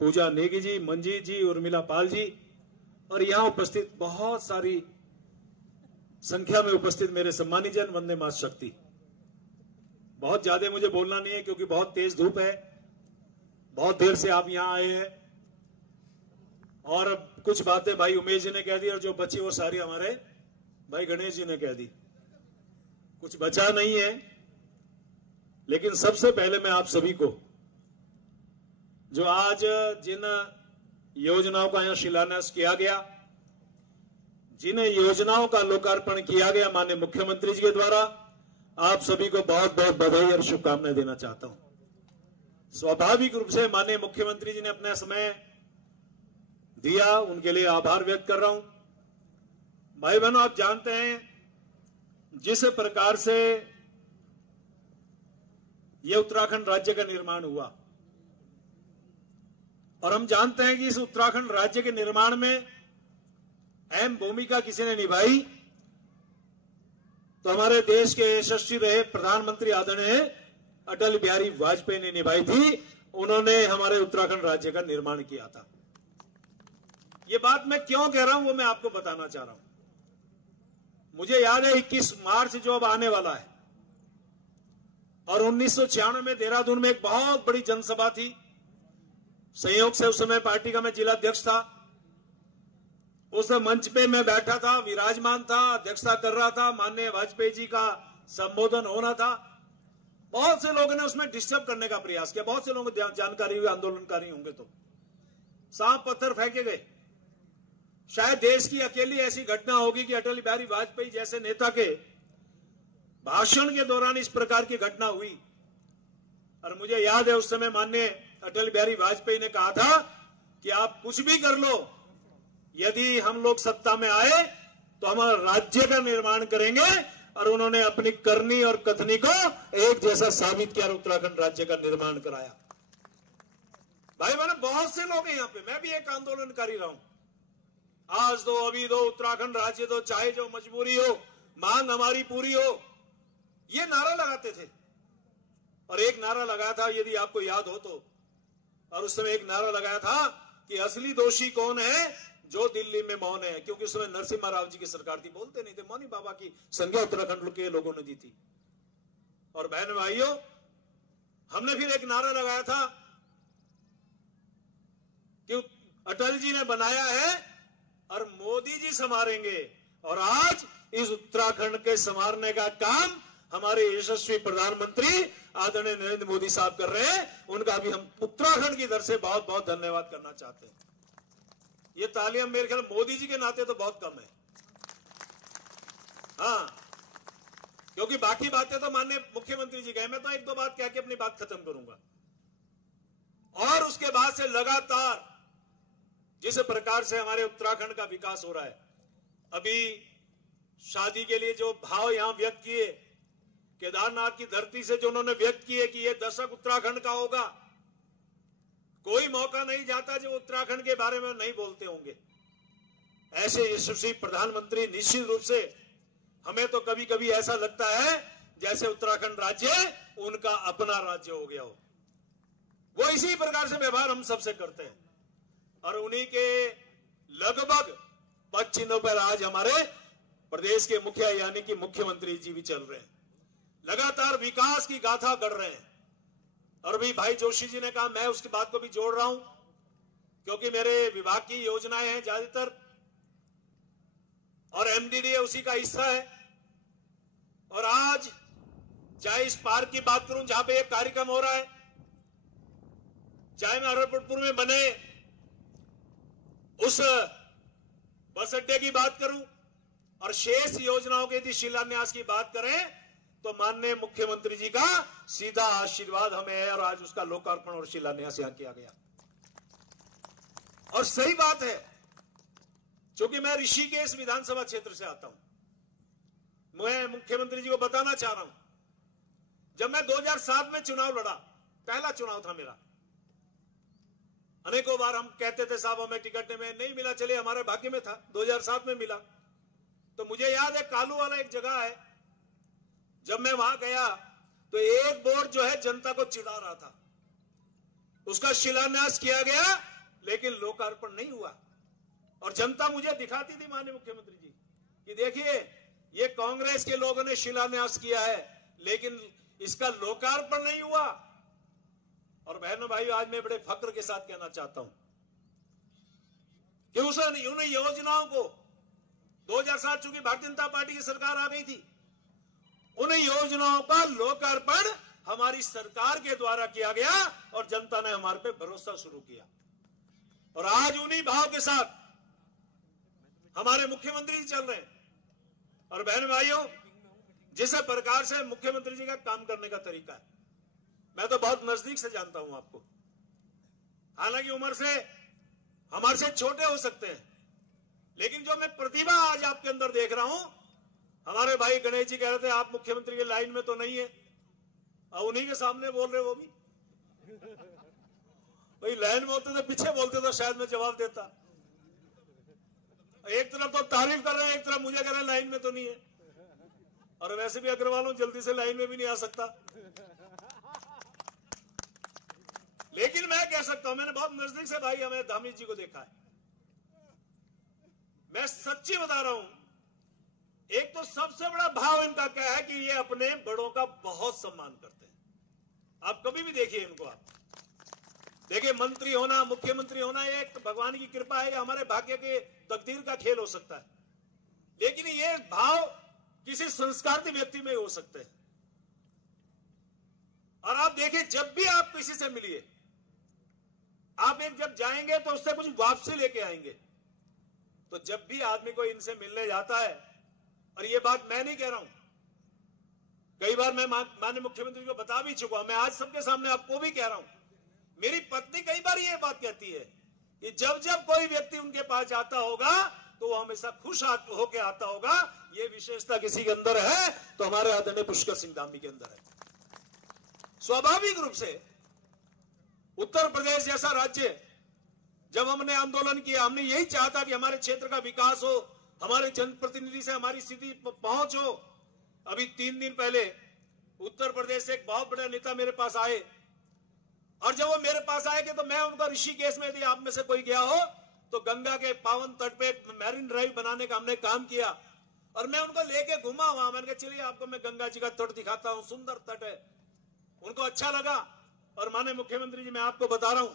पूजा नेगी जी, मंजीत जी, उर्मिला पाल जी, और यहाँ उपस्थित बहुत सारी संख्या में उपस्थित मेरे सम्मानित जन, वंदे मातरम शक्ति। बहुत ज्यादा मुझे बोलना नहीं है क्योंकि बहुत तेज धूप है, बहुत देर से आप यहाँ आए हैं, और कुछ बातें भाई उमेश जी ने कह दी और जो बची वो सारी हमारे भाई गणेश जी ने कह दी, कुछ बचा नहीं है। लेकिन सबसे पहले मैं आप सभी को, जो आज जिन योजनाओं का यहाँ शिलान्यास किया गया, जिन योजनाओं का लोकार्पण किया गया माननीय मुख्यमंत्री जी के द्वारा, आप सभी को बहुत बहुत बधाई और शुभकामनाएं देना चाहता हूं। स्वाभाविक रूप से माननीय मुख्यमंत्री जी ने अपना समय दिया, उनके लिए आभार व्यक्त कर रहा हूं। भाई बहनों, आप जानते हैं जिस प्रकार से यह उत्तराखंड राज्य का निर्माण हुआ, और हम जानते हैं कि इस उत्तराखंड राज्य के निर्माण में अहम भूमिका किसी ने निभाई, तो हमारे देश के यशस्वी रहे प्रधानमंत्री आदरणीय अटल बिहारी वाजपेयी ने निभाई थी। उन्होंने हमारे उत्तराखंड राज्य का निर्माण किया था। ये बात मैं क्यों कह रहा हूं वो मैं आपको बताना चाह रहा हूं। मुझे याद है 21 मार्च जो अब आने वाला है, और 1996 में देहरादून में एक बहुत बड़ी जनसभा थी। संयोग से उस समय पार्टी का मैं जिलाध्यक्ष था। उस मंच पे मैं बैठा था, विराजमान था, अध्यक्षता कर रहा था, माननीय वाजपेयी जी का संबोधन होना था। बहुत से लोगों ने उसमें डिस्टर्ब करने का प्रयास किया, बहुत से लोगों को जानकारी हुई, आंदोलनकारी होंगे तो सांप पत्थर फेंके गए। शायद देश की अकेली ऐसी घटना होगी कि अटल बिहारी वाजपेयी जैसे नेता के भाषण के दौरान इस प्रकार की घटना हुई। और मुझे याद है उस समय माननीय अटल बिहारी वाजपेयी ने कहा था कि आप कुछ भी कर लो, यदि हम लोग सत्ता में आए तो हम राज्य का निर्माण करेंगे। और उन्होंने अपनी करनी और कथनी को एक जैसा साबित किया और उत्तराखंड राज्य का निर्माण कराया। भाई बहन, बहुत से लोग हैं यहाँ पे, मैं भी एक आंदोलनकारी रहा हूं। आज दो, अभी दो, उत्तराखंड राज्य दो, चाहे जो मजबूरी हो, मांग हमारी पूरी हो, ये नारा लगाते थे। और एक नारा लगाया था, यदि आपको याद हो तो, और उस समय एक नारा लगाया था कि असली दोषी कौन है, जो दिल्ली में मौन है। क्योंकि उस समय नरसिम्हा राव जी की सरकार थी, बोलते नहीं थे। मौनी बाबा की संज्ञा उत्तराखंड के लोगों ने दी थी। और बहन भाइयों, हमने फिर एक नारा लगाया था कि अटल जी ने बनाया है और मोदी जी संवारेंगे। और आज इस उत्तराखंड के संवारने का काम हमारे यशस्वी प्रधानमंत्री आदरणीय नरेंद्र मोदी साहब कर रहे हैं। उनका भी हम उत्तराखंड की तरफ से बहुत बहुत धन्यवाद करना चाहते हैं। ये तालियां मेरे ख्याल मोदी जी के नाते तो बहुत कम है, हाँ, क्योंकि बाकी बातें तो माननीय मुख्यमंत्री जी कहे। मैं तो एक दो बात कह के अपनी बात खत्म करूंगा। और उसके बाद से लगातार जिस प्रकार से हमारे उत्तराखंड का विकास हो रहा है, अभी शादी के लिए जो भाव यहां व्यक्त किए, केदारनाथ की धरती से जो उन्होंने व्यक्त किए कि यह दशक उत्तराखंड का होगा, कोई मौका नहीं जाता जो उत्तराखंड के बारे में नहीं बोलते होंगे। ऐसे यशस्वी प्रधानमंत्री निश्चित रूप से हमें तो कभी कभी ऐसा लगता है जैसे उत्तराखंड राज्य उनका अपना राज्य हो गया हो। वो इसी प्रकार से व्यवहार हम सबसे करते हैं। और उन्हीं के लगभग पद चिन्हों पर आज हमारे प्रदेश के मुखिया यानी कि मुख्यमंत्री जी भी चल रहे हैं, लगातार विकास की गाथा गढ़ रहे हैं। और भी भाई जोशी जी ने कहा, मैं उसकी बात को भी जोड़ रहा हूं क्योंकि मेरे विभाग की योजनाएं हैं ज्यादातर, और एमडीडीए उसी का हिस्सा है। और आज चाहे इस पार्क की बात करूं जहां पे एक कार्यक्रम हो रहा है, चाहे मैं हरपुर में बने उस बस अड्डे की बात करूं और शेष योजनाओं के यदि शिलान्यास की बात करें तो माननीय मुख्यमंत्री जी का सीधा आशीर्वाद हमें है और आज उसका लोकार्पण और शिलान्यास यहां किया गया। और सही बात है, क्योंकि मैं ऋषिकेश विधानसभा क्षेत्र से आता हूं, मैं मुख्यमंत्री जी को बताना चाह रहा हूं, जब मैं 2007 में चुनाव लड़ा, पहला चुनाव था मेरा, अनेकों बार हम कहते थे साहब हमें टिकट में नहीं मिला, चले हमारे भाग्य में था, 2007 में मिला। तो मुझे याद है कालू वाला एक जगह है, जब मैं वहां गया तो एक बोर्ड जो है जनता को चिढ़ा रहा था, उसका शिलान्यास किया गया लेकिन लोकार्पण नहीं हुआ। और जनता मुझे दिखाती थी माननीय मुख्यमंत्री जी कि देखिए ये कांग्रेस के लोगों ने शिलान्यास किया है लेकिन इसका लोकार्पण नहीं हुआ। और बहनों भाइयों, आज मैं बड़े फक्र के साथ कहना चाहता हूं कि उन योजनाओं को 2007 चूंकि भारतीय जनता पार्टी की सरकार आ गई थी, उन योजनाओं का लोकार्पण हमारी सरकार के द्वारा किया गया और जनता ने हमारे पे भरोसा शुरू किया। और आज उन्हीं भाव के साथ हमारे मुख्यमंत्री जी चल रहे हैं। और बहन भाइयों, जिस प्रकार से मुख्यमंत्री जी का काम करने का तरीका है, मैं तो बहुत नजदीक से जानता हूं आपको, हालांकि उम्र से हमारे से छोटे हो सकते हैं, लेकिन जो मैं प्रतिभा आज आपके अंदर देख रहा हूं, हमारे भाई गणेश जी कह रहे थे आप मुख्यमंत्री के लाइन में तो नहीं है, और उन्हीं के सामने बोल रहे, वो भी भाई लाइन में होते थे, पीछे बोलते तो शायद मैं जवाब देता। एक तरफ तो तारीफ कर रहे हैं, एक तरफ मुझे कह रहे हैं लाइन में तो नहीं है, और वैसे भी अग्रवालों जल्दी से लाइन में भी नहीं आ सकता। लेकिन मैं कह सकता हूं, मैंने बहुत नजदीक से भाई हमें धामी जी को देखा है, मैं सच्ची बता रहा हूं, एक तो सबसे बड़ा भाव इनका क्या है कि ये अपने बड़ों का बहुत सम्मान करते हैं। आप कभी भी देखिए इनको, आप देखिए मंत्री होना, मुख्यमंत्री होना, ये एक भगवान की कृपा है, हमारे भाग्य के तकदीर का खेल हो सकता है, लेकिन ये भाव किसी संस्कारित व्यक्ति में हो सकते हैं। और आप देखिए, जब भी आप किसी से मिलिए, आप एक जब जाएंगे तो उससे कुछ वापसी लेके आएंगे। तो जब भी आदमी को इनसे मिलने जाता है, और ये बात मैं नहीं कह रहा हूं, कई बार मैं माननीय मुख्यमंत्री को बता भी चुका हूं, मैं आज सबके सामने आपको भी कह रहा हूं, मेरी पत्नी कई बार ये बात कहती है कि जब जब कोई व्यक्ति उनके पास जाता होगा तो वो हमेशा खुश होके आता होगा। ये विशेषता किसी के अंदर है तो हमारे आदरणीय पुष्कर सिंह धामी के अंदर है। स्वाभाविक रूप से उत्तर प्रदेश जैसा राज्य, जब हमने आंदोलन किया, हमने यही चाहता कि हमारे क्षेत्र का विकास हो, हमारे जनप्रतिनिधि से हमारी सीधी पहुंच हो। अभी 3 दिन पहले उत्तर प्रदेश से एक बहुत बड़ा नेता मेरे पास आए, और जब वो मेरे पास आएंगे तो मैं उनको ऋषिकेश में, यदि आप में से कोई गया हो तो गंगा के पावन तट पे मैरिन ड्राइव बनाने का हमने काम किया, और मैं उनको लेके घुमा वहां, मैंने कहा चलिए आपको मैं गंगा जी का तट दिखाता हूं, सुंदर तट है। उनको अच्छा लगा। और माननीय मुख्यमंत्री जी, मैं आपको बता रहा हूं,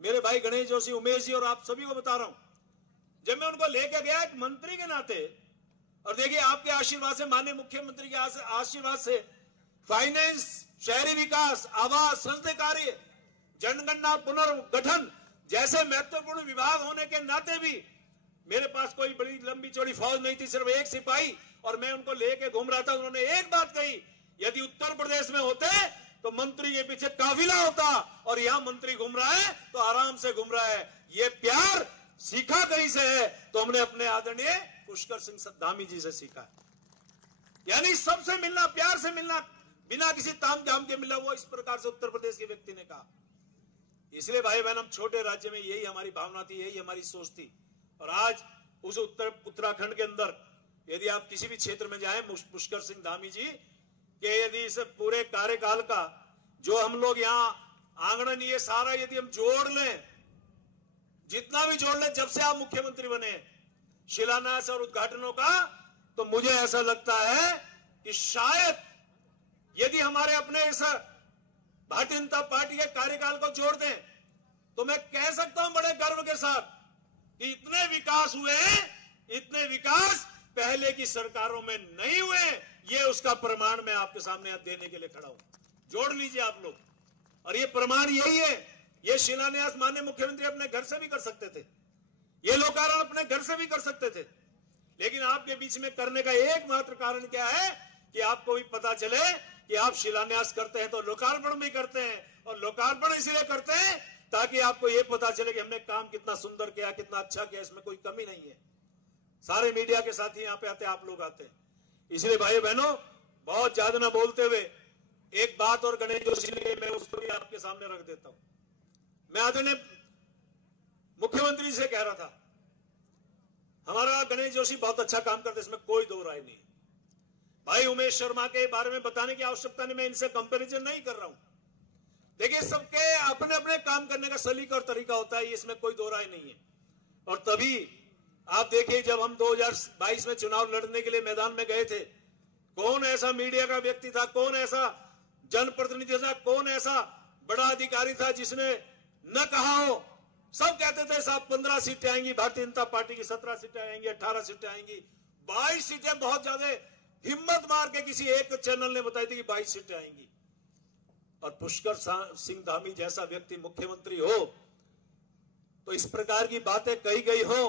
मेरे भाई गणेश जोशी, उमेश जी और आप सभी को बता रहा हूं, जब मैं उनको लेके गया एक मंत्री के नाते, और देखिए आपके आशीर्वाद से, माननीय मुख्यमंत्री के आशीर्वाद से फाइनेंस, शहरी विकास, आवास, संसदीय कार्य, जनगणना, पुनर्गठन जैसे महत्वपूर्ण विभाग होने के नाते भी मेरे पास कोई बड़ी लंबी चौड़ी फौज नहीं थी, सिर्फ एक सिपाही, और मैं उनको लेके घूम रहा था। उन्होंने एक बात कही, यदि उत्तर प्रदेश में होते तो मंत्री के पीछे काफिला होता, और यहां मंत्री घूम रहा है तो आराम से घूम रहा है। ये प्यार सीखा कहीं से है तो हमने अपने आदरणीय पुष्कर सिंह धामी जी से सीखा है। यानी सबसे मिलना, प्यार से मिलना, बिना किसी ताम झाम के मिला, वो इस प्रकार से उत्तर प्रदेश के व्यक्ति ने कहा। इसलिए भाई बहन, हम छोटे राज्य में यही हमारी भावना थी, यही हमारी सोच थी। और आज उस उत्तराखंड के अंदर यदि आप किसी भी क्षेत्र में जाएं, पुष्कर सिंह धामी जी के यदि इस पूरे कार्यकाल का जो हम लोग यहाँ आंगन, ये सारा यदि हम जोड़ लें, जितना भी जोड़ लें, जब से आप मुख्यमंत्री बने, शिलान्यास और उद्घाटनों का, तो मुझे ऐसा लगता है कि शायद यदि हमारे अपने इस भारतीय जनता पार्टी के कार्यकाल को जोड़ दें तो मैं कह सकता हूं बड़े गर्व के साथ कि इतने विकास हुए हैं, इतने विकास पहले की सरकारों में नहीं हुए। ये उसका प्रमाण मैं आपके सामने देने के लिए खड़ा हूं। जोड़ लीजिए आप लोग, और ये प्रमाण यही है। ये शिलान्यास माननीय मुख्यमंत्री अपने घर से भी कर सकते थे, ये लोकार्पण अपने घर से भी कर सकते थे, लेकिन आपके बीच में करने का एकमात्र कारण क्या है कि आपको भी पता चले कि आप शिलान्यास करते हैं तो लोकार्पण भी करते हैं, और लोकार्पण इसलिए करते हैं ताकि आपको यह पता चले कि हमने काम कितना सुंदर किया, कितना अच्छा किया, इसमें कोई कमी नहीं है। सारे मीडिया के साथी यहाँ पे आते हैं, आप लोग आते हैं। इसलिए भाई बहनों, बहुत ज्यादा ना बोलते हुए एक बात और गणेश जोशी ने, मैं उसको भी आपके सामने रख देता हूं। मैं आदरणीय मुख्यमंत्री से कह रहा था, हमारा गणेश जोशी बहुत अच्छा काम करते, इसमें कोई दो राय नहीं। भाई उमेश शर्मा के बारे में बताने की आवश्यकता नहीं, मैं इनसे कंपैरिजन नहीं कर रहा हूं। देखिए, सबके अपने अपने काम करने का सलीका और तरीका होता है, इसमें कोई दो राय नहीं है। और तभी आप देखिए, जब हम 2022 में चुनाव लड़ने के लिए मैदान में गए थे, कौन ऐसा मीडिया का व्यक्ति था, कौन ऐसा जनप्रतिनिधि था, कौन ऐसा बड़ा अधिकारी था जिसने न कहा हो। सब कहते थे साहब 15 सीटें आएंगी भारतीय जनता पार्टी की, 17 सीटें आएंगी, 18 सीटें आएंगी, 22 सीटें बहुत ज्यादा हिम्मत मार के किसी एक चैनल ने बताई थी कि 22 सीटें आएंगी। और पुष्कर सिंह धामी जैसा व्यक्ति मुख्यमंत्री हो तो इस प्रकार की बातें कही गई हो।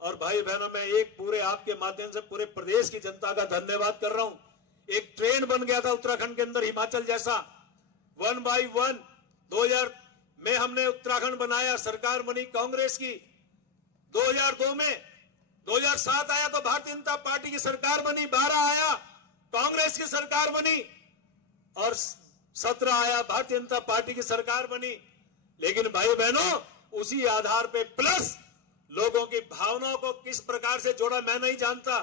और भाई बहनों, मैं एक पूरे आपके माध्यम से पूरे प्रदेश की जनता का धन्यवाद कर रहा हूं। एक ट्रेंड बन गया था उत्तराखंड के अंदर, हिमाचल जैसा 1 by 1। 2000 में हमने उत्तराखंड बनाया, सरकार बनी कांग्रेस की। 2002 में 2007 आया तो भारतीय जनता पार्टी की सरकार बनी, 12 आया कांग्रेस की सरकार बनी, और 17 आया भारतीय जनता पार्टी की सरकार बनी। लेकिन भाई बहनों, उसी आधार पे प्लस लोगों की भावनाओं को किस प्रकार से जोड़ा मैं नहीं जानता।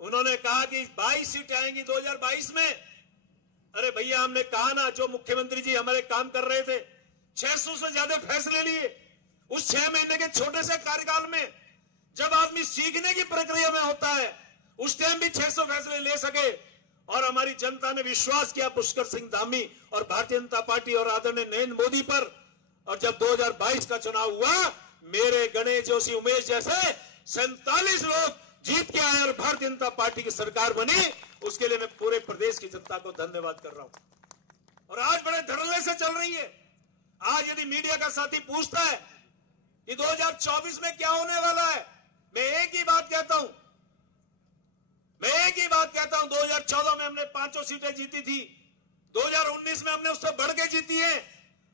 उन्होंने कहा कि 22 सीटें आएंगी 2022 में। अरे भैया, हमने कहा ना, जो मुख्यमंत्री जी हमारे काम कर रहे थे, 600 से ज्यादा फैसले लिए उस 6 महीने के छोटे से कार्यकाल में। जब आदमी सीखने की प्रक्रिया में होता है, उस टाइम भी 600 फैसले ले सके। और हमारी जनता ने विश्वास किया पुष्कर सिंह धामी और भारतीय जनता पार्टी और आदरणीय नरेंद्र मोदी पर। और जब 2022 का चुनाव हुआ, मेरे गणेश जोशी, उमेश जैसे 47 लोग जीत के आए और भारतीय जनता पार्टी की सरकार बनी। उसके लिए मैं पूरे प्रदेश की जनता को धन्यवाद कर रहा हूं। और आज बड़े धड़ल्ले से चल रही है। आज यदि मीडिया का साथी पूछता है कि 2024 में क्या होने वाला है, मैं एक ही बात कहता हूं, 2014 में हमने 5 सीटें जीती थी, 2019 में हमने उससे बढ़ के जीती है,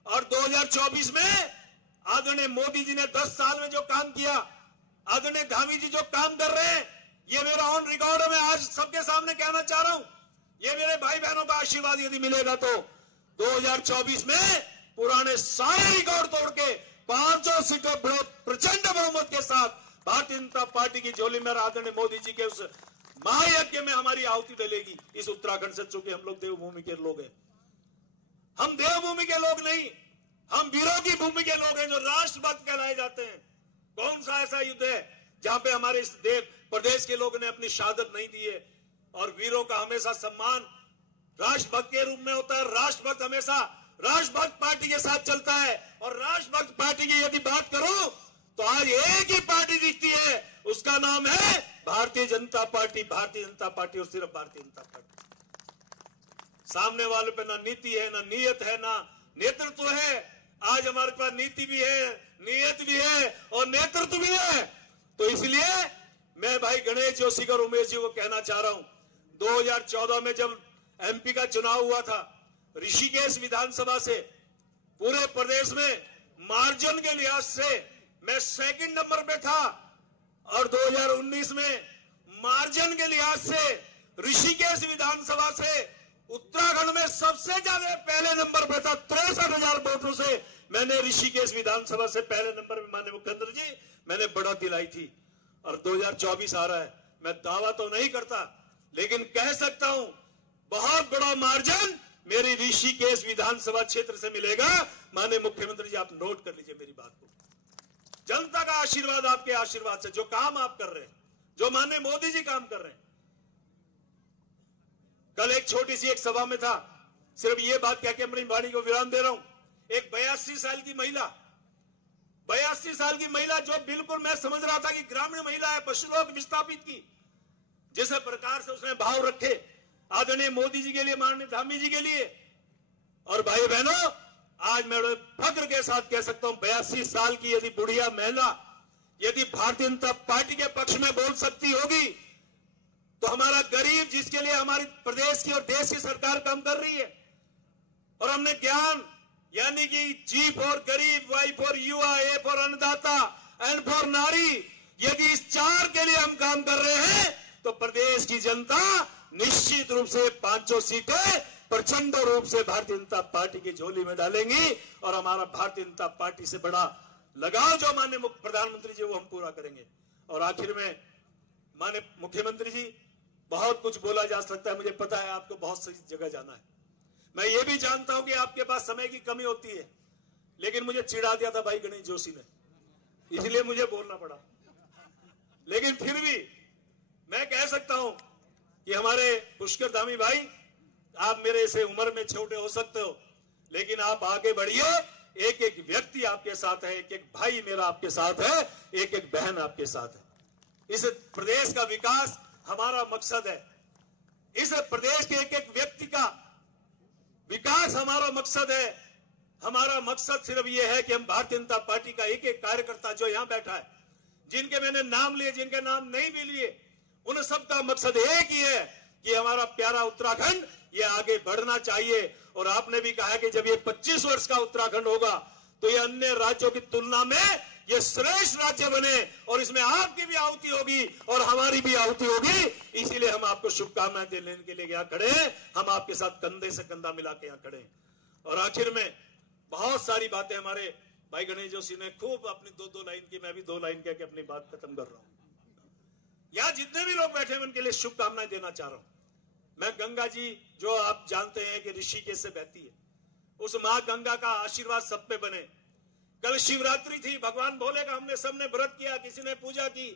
और 2024 में आदरणीय मोदी जी ने 10 साल में जो काम किया, आदरणीय धामी जी जो काम कर रहे हैं, ये मेरा ऑन रिकॉर्ड है। मैं आज सबके सामने कहना चाह रहा हूं, ये मेरे भाई बहनों का आशीर्वाद यदि मिलेगा तो 2024 में पुराने सारे रिकॉर्ड तोड़ के 500 सीटों प्रचंड बहुमत के साथ भारतीय जनता पार्टी की झोली में आदरणीय मोदी जी के उस महायज्ञ में हमारी आहुति डलेगी इस उत्तराखंड से। चूंकि हम लोग देवभूमि के लोग हैं, हम देवभूमि के लोग नहीं, हम वीरों की भूमि के लोग हैं जो राष्ट्रभक्त कहलाए जाते हैं। कौन सा ऐसा युद्ध है जहां पे हमारे इस प्रदेश के लोगों ने अपनी शहादत नहीं दी है। और वीरों का हमेशा सम्मान राष्ट्रभक्त के रूप में होता है। राष्ट्रभक्त हमेशा राष्ट्रभक्त पार्टी के साथ चलता है। और राष्ट्रभक्त पार्टी की यदि बात करूं तो आज एक ही पार्टी दिखती है, उसका नाम है भारतीय जनता पार्टी। भारतीय जनता पार्टी और सिर्फ भारतीय जनता पार्टी। सामने वालों पे ना नीति है, ना नीयत है, ना नेतृत्व है। आज हमारे पास नीति भी है, नीयत भी है और नेतृत्व भी है। तो इसलिए मैं भाई गणेश जोशी और उमेश जी को कहना चाह रहा हूं, 2014 में जब एमपी का चुनाव हुआ था, ऋषिकेश विधानसभा से पूरे प्रदेश में मार्जिन के लिहाज से मैं 2nd नंबर पे था। और 2019 में मार्जिन के लिहाज से ऋषिकेश विधानसभा से उत्तराखंड में सबसे ज्यादा पहले नंबर पे था। 63,000 वोटों से मैंने ऋषिकेश विधानसभा से पहले नंबर पे, माननीय मुख्यमंत्री जी, मैंने बढ़त दिलाई थी। और 2024 आ रहा है, मैं दावा तो नहीं करता लेकिन कह सकता हूं बहुत बड़ा मार्जिन मेरी ऋषिकेश विधानसभा क्षेत्र से मिलेगा। माननीय मुख्यमंत्री जी, आप नोट कर लीजिए मेरी बात को। जनता का आशीर्वाद, आपके आशीर्वाद से जो काम आप कर रहे हैं, जो माननीय मोदी जी काम कर रहे हैं। कल एक छोटी सी एक सभा में था, सिर्फ ये बात कह के अपनी वाणी को विराम दे रहा हूं। एक 82 साल की महिला, 82 साल की महिला, जो बिल्कुल मैं समझ रहा था कि ग्रामीण महिला है, पशुलोक विस्थापित की, जिस प्रकार से उसने भाव रखे आदरणीय मोदी जी के लिए, माननीय धामी जी के लिए। और भाई बहनों, आज मैं फख्र के साथ कह सकता हूं, 82 साल की यदि बुढ़िया महिला यदि भारतीय जनता पार्टी के पक्ष में बोल सकती होगी तो हमारा गरीब, जिसके लिए हमारी प्रदेश की और देश की सरकार काम कर रही है, और हमने ज्ञान यानी कि जी फॉर गरीब, वाई फॉर युवा, ए फॉर अन्नदाता, एन फॉर नारी, यदि इस 4 के लिए हम काम कर रहे हैं तो प्रदेश की जनता निश्चित रूप से 500 सीटें प्रचंड रूप से भारतीय जनता पार्टी की झोली में डालेंगी और हमारा भारतीय जनता पार्टी से बड़ा लगाव जो माननीय प्रधानमंत्री जी वो हम पूरा करेंगे। और आखिर में माननीय मुख्यमंत्री जी, बहुत कुछ बोला जा सकता है, मुझे पता है आपको बहुत सी जगह जाना है, मैं ये भी जानता हूं कि आपके पास समय की कमी होती है, लेकिन मुझे चिढ़ा दिया था भाई गणेश जोशी ने, इसलिए मुझे बोलना पड़ा। लेकिन फिर भी मैं कह सकता हूं कि हमारे पुष्कर धामी भाई, आप मेरे से उम्र में छोटे हो सकते हो, लेकिन आप आगे बढ़िए। एक एक व्यक्ति आपके साथ है, एक एक भाई मेरा आपके साथ है, एक एक बहन आपके साथ है। इस प्रदेश का विकास हमारा मकसद है, इस प्रदेश के एक एक व्यक्ति का विकास हमारा मकसद है। हमारा मकसद सिर्फ यह है कि हम भारतीय जनता पार्टी का एक एक कार्यकर्ता जो यहां बैठा है, जिनके मैंने नाम लिए, जिनके नाम नहीं भी लिए, उन सबका मकसद एक ही है कि हमारा प्यारा उत्तराखंड ये आगे बढ़ना चाहिए। और आपने भी कहा कि जब ये 25 वर्ष का उत्तराखंड होगा तो ये अन्य राज्यों की तुलना में ये श्रेष्ठ राज्य बने, और इसमें आपकी भी आहुति होगी और हमारी भी आहुति होगी। इसीलिए हम आपको शुभकामनाएं देने के लिए यहाँ खड़े हैं, हम आपके साथ कंधे से कंधा मिला के यहाँ खड़े हैं। और आखिर में बहुत सारी बातें हमारे भाई गणेश जोशी ने खूब अपनी 2-2 लाइन की, मैं भी 2 लाइन कह के अपनी बात खत्म कर रहा हूं। यहाँ जितने भी लोग बैठे हैं उनके लिए शुभकामनाएं देना चाह रहा हूं। मैं गंगा जी, जो आप जानते हैं कि ऋषिकेश से बहती है, उस मां गंगा का आशीर्वाद सब पे बने। कल शिवरात्रि थी, भगवान भोले का हमने सबने व्रत किया, किसी ने पूजा की,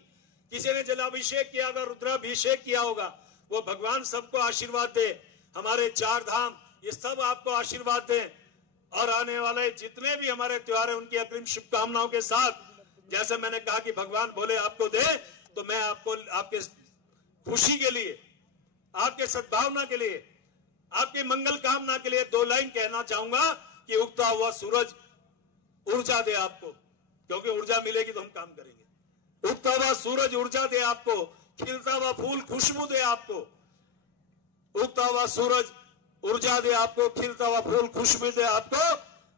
किसी ने जलाभिषेक किया होगा, रुद्राभिषेक किया होगा। वो भगवान सबको आशीर्वाद दे, हमारे 4 धाम ये सब आपको आशीर्वाद दे, और आने वाले जितने भी हमारे त्योहार है उनकी अग्रिम शुभकामनाओं के साथ, जैसे मैंने कहा कि भगवान भोले आपको दे, तो मैं आपको आपके खुशी के लिए, आपके सद्भावना के लिए, आपकी मंगल कामना के लिए 2 लाइन कहना चाहूंगा कि उगता हुआ सूरज ऊर्जा दे आपको, क्योंकि ऊर्जा मिलेगी तो हम काम करेंगे। उगता हुआ सूरज ऊर्जा दे आपको, खिलता हुआ फूल खुशबू दे आपको। उगता हुआ सूरज ऊर्जा दे आपको, खिलता हुआ फूल खुशबू दे आपको।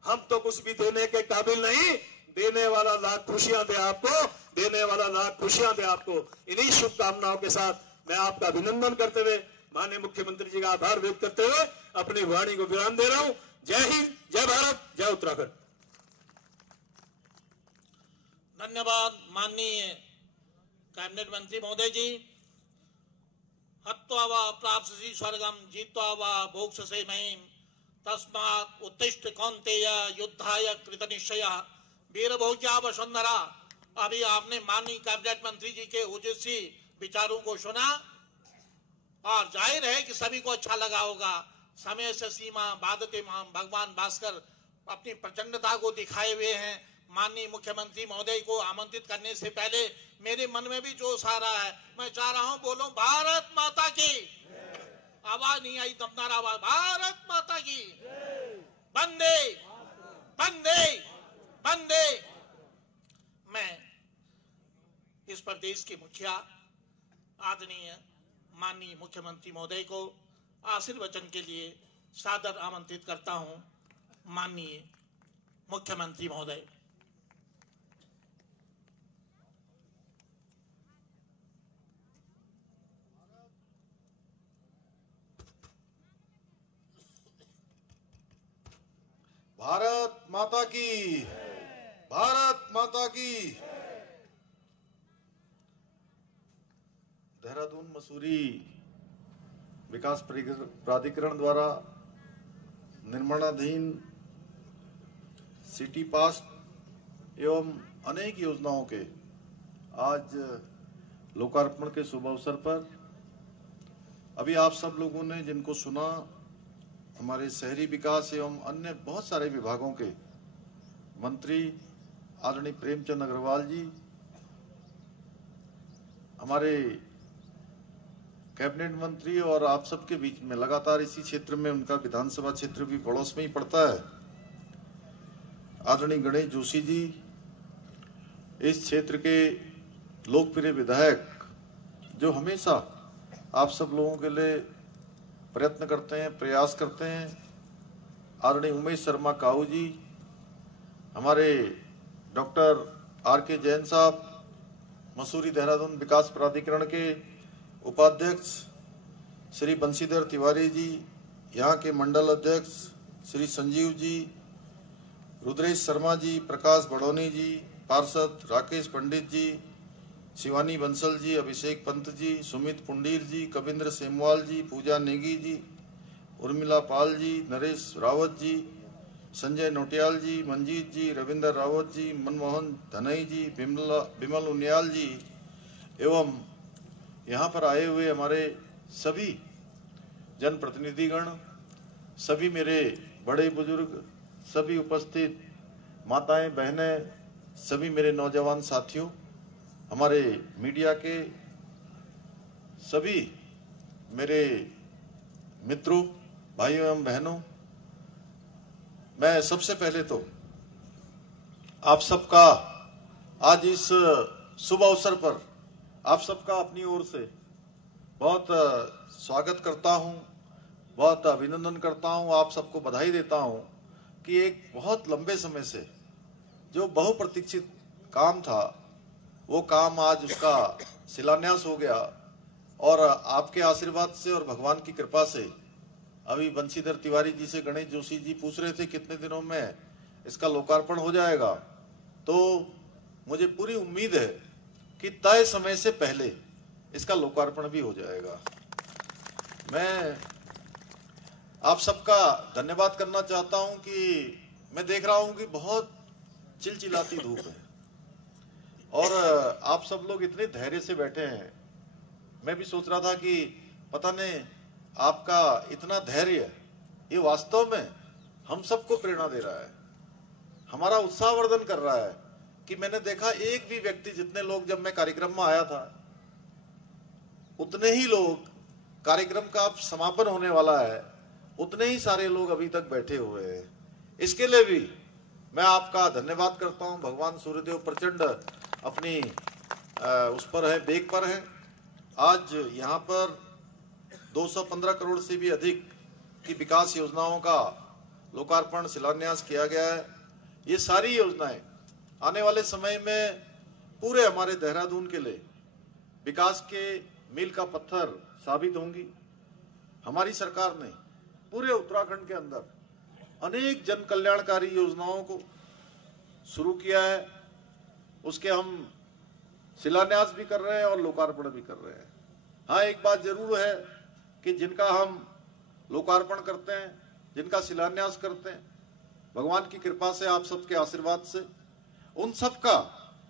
हम तो कुछ भी देने के काबिल नहीं, देने वाला लाख खुशियां दे आपको, देने वाला लाख खुशियां दे आपको। इन्हीं शुभकामनाओं के साथ मैं आपका अभिनंदन करते हुए, माननीय मुख्यमंत्री जी का आभार व्यक्त करते हुए अपनी वाणी को विराम दे रहा हूं। जय हिंद, जय भारत, जय उत्तराखंड। धन्यवाद माननीय कैबिनेट मंत्री महोदय जी। हत्वा वा प्राप्स्यसि स्वर्गम जित्वा वा भोक्ष्यसे महीम् तस्मात् उत्तिष्ठ कौन्तेय युद्धाय कृतनिश्चयः वीरभोज्या वसुंधरा। अभी आपने माननीय कैबिनेट मंत्री जी के ओजस्वी विचारों को सुना और जाहिर है कि सभी को अच्छा लगा होगा। समय से सीमा बाधते माम, भगवान भास्कर अपनी प्रचंडता को दिखाए हुए हैं। माननीय मुख्यमंत्री महोदय को आमंत्रित करने से पहले मेरे मन में भी जोश आ रहा है। मैं चाह रहा हूं बोलो भारत माता की। आवाज नहीं आई, दमदार आवाज, भारत माता की। वंदे वंदे वंदे। मैं इस प्रदेश के मुखिया आदरणीय माननीय मुख्यमंत्री महोदय को आशीर्वचन के लिए सादर आमंत्रित करता हूं। माननीय मुख्यमंत्री महोदय। भारत माता की, भारत माता की। देहरादून मसूरी विकास प्राधिकरण द्वारा निर्माणाधीन सिटी पास एवं अनेक योजनाओं के आज लोकार्पण के शुभ अवसर पर अभी आप सब लोगों ने जिनको सुना, हमारे शहरी विकास एवं अन्य बहुत सारे विभागों के मंत्री आदरणीय प्रेमचंद अग्रवाल जी, हमारे कैबिनेट मंत्री, और आप सबके बीच में लगातार इसी क्षेत्र में उनका विधानसभा क्षेत्र भी पड़ोस में ही पड़ता है, आदरणीय गणेश जोशी जी, इस क्षेत्र के लोकप्रिय विधायक जो हमेशा आप सब लोगों के लिए प्रयत्न करते हैं, प्रयास करते हैं, आदरणीय उमेश शर्मा काऊ जी, हमारे डॉक्टर आर.के. जैन साहब, मसूरी देहरादून विकास प्राधिकरण के उपाध्यक्ष श्री बंशीधर तिवारी जी, यहाँ के मंडल अध्यक्ष श्री संजीव जी, रुद्रेश शर्मा जी, प्रकाश बड़ौनी जी, पार्षद राकेश पंडित जी, शिवानी बंसल जी, अभिषेक पंत जी, सुमित पुंडीर जी, कविंद्र सेमवाल जी, पूजा नेगी जी, उर्मिला पाल जी, नरेश रावत जी, संजय नोटियाल जी, मंजीत जी, रविंदर रावत जी, मनमोहन धनई जी, बिमल उनियाल जी एवं यहाँ पर आए हुए हमारे सभी जनप्रतिनिधिगण, सभी मेरे बड़े बुजुर्ग, सभी उपस्थित माताएं बहनें, सभी मेरे नौजवान साथियों, हमारे मीडिया के सभी मेरे मित्रों, भाइयों एवं बहनों, मैं सबसे पहले तो आप सबका आज इस शुभ अवसर पर आप सबका अपनी ओर से बहुत स्वागत करता हूं, बहुत अभिनंदन करता हूं, आप सबको बधाई देता हूं कि एक बहुत लंबे समय से जो बहुप्रतीक्षित काम था वो काम आज उसका शिलान्यास हो गया और आपके आशीर्वाद से और भगवान की कृपा से अभी बंशीधर तिवारी जी से गणेश जोशी जी पूछ रहे थे कितने दिनों में इसका लोकार्पण हो जाएगा, तो मुझे पूरी उम्मीद है कि तय समय से पहले इसका लोकार्पण भी हो जाएगा। मैं आप सबका धन्यवाद करना चाहता हूं कि मैं देख रहा हूं कि बहुत चिलचिलाती धूप है और आप सब लोग इतने धैर्य से बैठे हैं। मैं भी सोच रहा था कि पता नहीं आपका इतना धैर्य ये वास्तव में हम सबको प्रेरणा दे रहा है, हमारा उत्साहवर्धन कर रहा है कि मैंने देखा एक भी व्यक्ति, जितने लोग जब मैं कार्यक्रम में आया था उतने ही लोग, कार्यक्रम का अब समापन होने वाला है, उतने ही सारे लोग अभी तक बैठे हुए हैं। इसके लिए भी मैं आपका धन्यवाद करता हूं। भगवान सूर्यदेव प्रचंड अपनी उस पर है, बेग पर है। आज यहाँ पर 215 करोड़ से भी अधिक की विकास योजनाओं का लोकार्पण शिलान्यास किया गया है। ये सारी योजनाएं आने वाले समय में पूरे हमारे देहरादून के लिए विकास के मील का पत्थर साबित होंगी। हमारी सरकार ने पूरे उत्तराखंड के अंदर अनेक जन कल्याणकारी योजनाओं को शुरू किया है, उसके हम शिलान्यास भी कर रहे हैं और लोकार्पण भी कर रहे हैं। हाँ, एक बात जरूर है कि जिनका हम लोकार्पण करते हैं, जिनका शिलान्यास करते हैं, भगवान की कृपा से, आप सबके आशीर्वाद से, उन सब का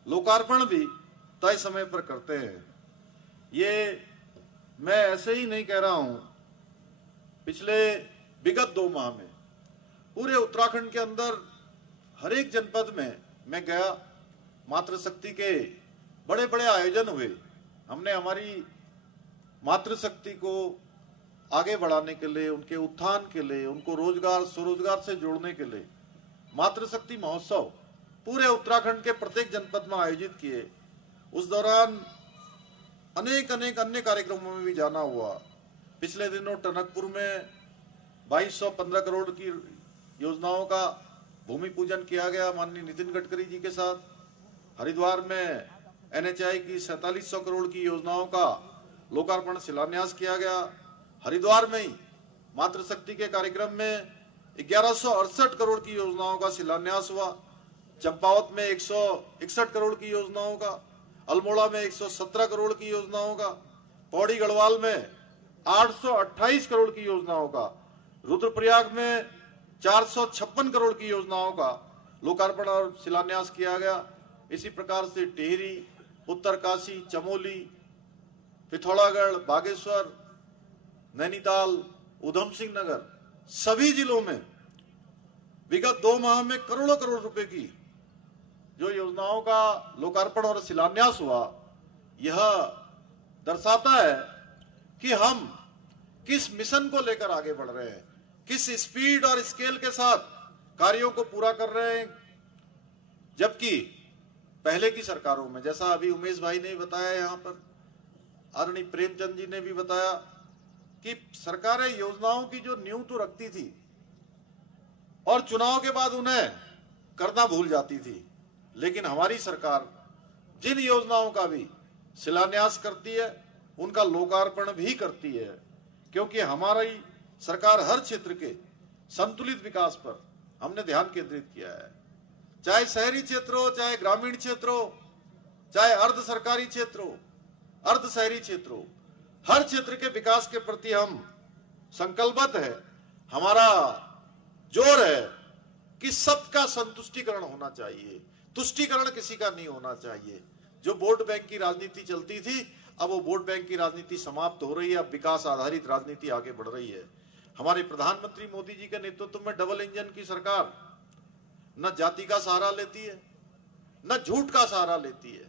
लोकार्पण भी तय समय पर करते हैं। ये मैं ऐसे ही नहीं कह रहा हूं। पिछले विगत 2 माह में पूरे उत्तराखंड के अंदर हर एक जनपद में मैं गया, मातृशक्ति के बड़े बड़े आयोजन हुए। हमने हमारी मातृशक्ति को आगे बढ़ाने के लिए, उनके उत्थान के लिए, उनको रोजगार स्वरोजगार से जोड़ने के लिए मातृशक्ति महोत्सव पूरे उत्तराखंड के प्रत्येक जनपद में आयोजित किए। उस दौरान अनेक अन्य कार्यक्रमों में भी जाना हुआ। पिछले दिनों टनकपुर में 2215 करोड़ की योजनाओं का भूमि पूजन किया गया माननीय नितिन गडकरी जी के साथ। हरिद्वार में NHI की 4700 करोड़ की योजनाओं का लोकार्पण शिलान्यास किया गया। हरिद्वार में ही मातृशक्ति के कार्यक्रम में 1168 करोड़ की योजनाओं का शिलान्यास हुआ। चंपावत में 161 करोड़ की योजनाओं का, अल्मोड़ा में 117 करोड़ की योजनाओं का, पौड़ी गढ़वाल में 828 करोड़ की योजनाओं का, रुद्रप्रयाग में 456 करोड़ की योजनाओं का लोकार्पण और शिलान्यास किया गया। इसी प्रकार से टिहरी, उत्तरकाशी, चमोली, पिथौरागढ़, बागेश्वर, नैनीताल, उधम सिंह नगर, सभी जिलों में विगत 2 माह में करोड़ों करोड़ रुपए की जो योजनाओं का लोकार्पण और शिलान्यास हुआ, यह दर्शाता है कि हम किस मिशन को लेकर आगे बढ़ रहे हैं, किस स्पीड और स्केल के साथ कार्यों को पूरा कर रहे हैं। जबकि पहले की सरकारों में, जैसा अभी उमेश भाई ने बताया, यहाँ पर आदरणीय प्रेमचंद जी ने भी बताया कि सरकारें योजनाओं की जो नींव तो रखती थी और चुनाव के बाद उन्हें करना भूल जाती थी, लेकिन हमारी सरकार जिन योजनाओं का भी शिलान्यास करती है उनका लोकार्पण भी करती है, क्योंकि हमारी सरकार हर क्षेत्र के संतुलित विकास पर हमने ध्यान केंद्रित किया है। चाहे शहरी क्षेत्र हो, चाहे ग्रामीण क्षेत्र हो, चाहे अर्ध सरकारी क्षेत्र हो, अर्ध शहरी क्षेत्र हो, हर क्षेत्र के विकास के प्रति हम संकल्पबद्ध है। हमारा जोर है कि सबका संतुष्टिकरण होना चाहिए, तुष्टिकरण किसी का नहीं होना चाहिए। जो वोट बैंक की राजनीति चलती थी, अब वो वोट बैंक की राजनीति समाप्त हो रही है, अब विकास आधारित राजनीति आगे बढ़ रही है। हमारे प्रधानमंत्री मोदी जी के नेतृत्व में डबल इंजन की सरकार न जाति का सहारा लेती है, न झूठ का सहारा लेती है।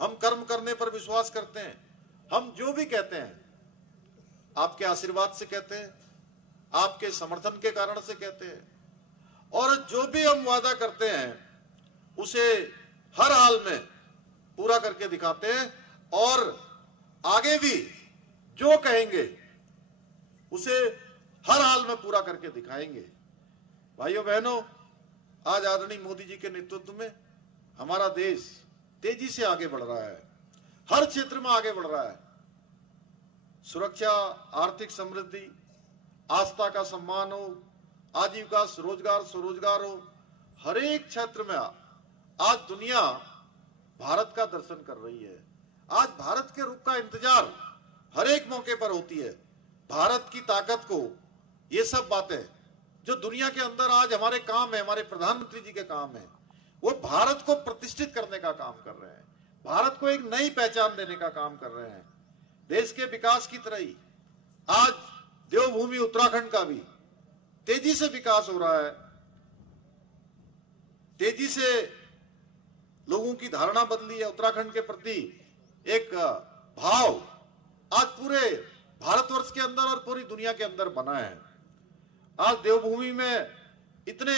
हम कर्म करने पर विश्वास करते हैं। हम जो भी कहते हैं आपके आशीर्वाद से कहते हैं, आपके समर्थन के कारण से कहते हैं, और जो भी हम वादा करते हैं उसे हर हाल में पूरा करके दिखाते हैं, और आगे भी जो कहेंगे उसे हर हाल में पूरा करके दिखाएंगे। भाइयों बहनों, आज आदरणीय मोदी जी के नेतृत्व में हमारा देश तेजी से आगे बढ़ रहा है, हर क्षेत्र में आगे बढ़ रहा है। सुरक्षा, आर्थिक समृद्धि, आस्था का सम्मान हो, आजीविका, रोजगार, स्वरोजगार हो, हर एक क्षेत्र में आज दुनिया भारत का दर्शन कर रही है। आज भारत के रुख का इंतजार हर एक मौके पर होती है। भारत की ताकत को, ये सब बातें जो दुनिया के अंदर आज हमारे काम है, हमारे प्रधानमंत्री जी के काम है, वो भारत को प्रतिष्ठित करने का काम कर रहे हैं, भारत को एक नई पहचान देने का काम कर रहे हैं। देश के विकास की तरह ही आज देवभूमि उत्तराखंड का भी तेजी से विकास हो रहा है। तेजी से लोगों की धारणा बदली है उत्तराखंड के प्रति। एक भाव आज पूरे भारतवर्ष के अंदर और पूरी दुनिया के अंदर बना है। आज देवभूमि में इतने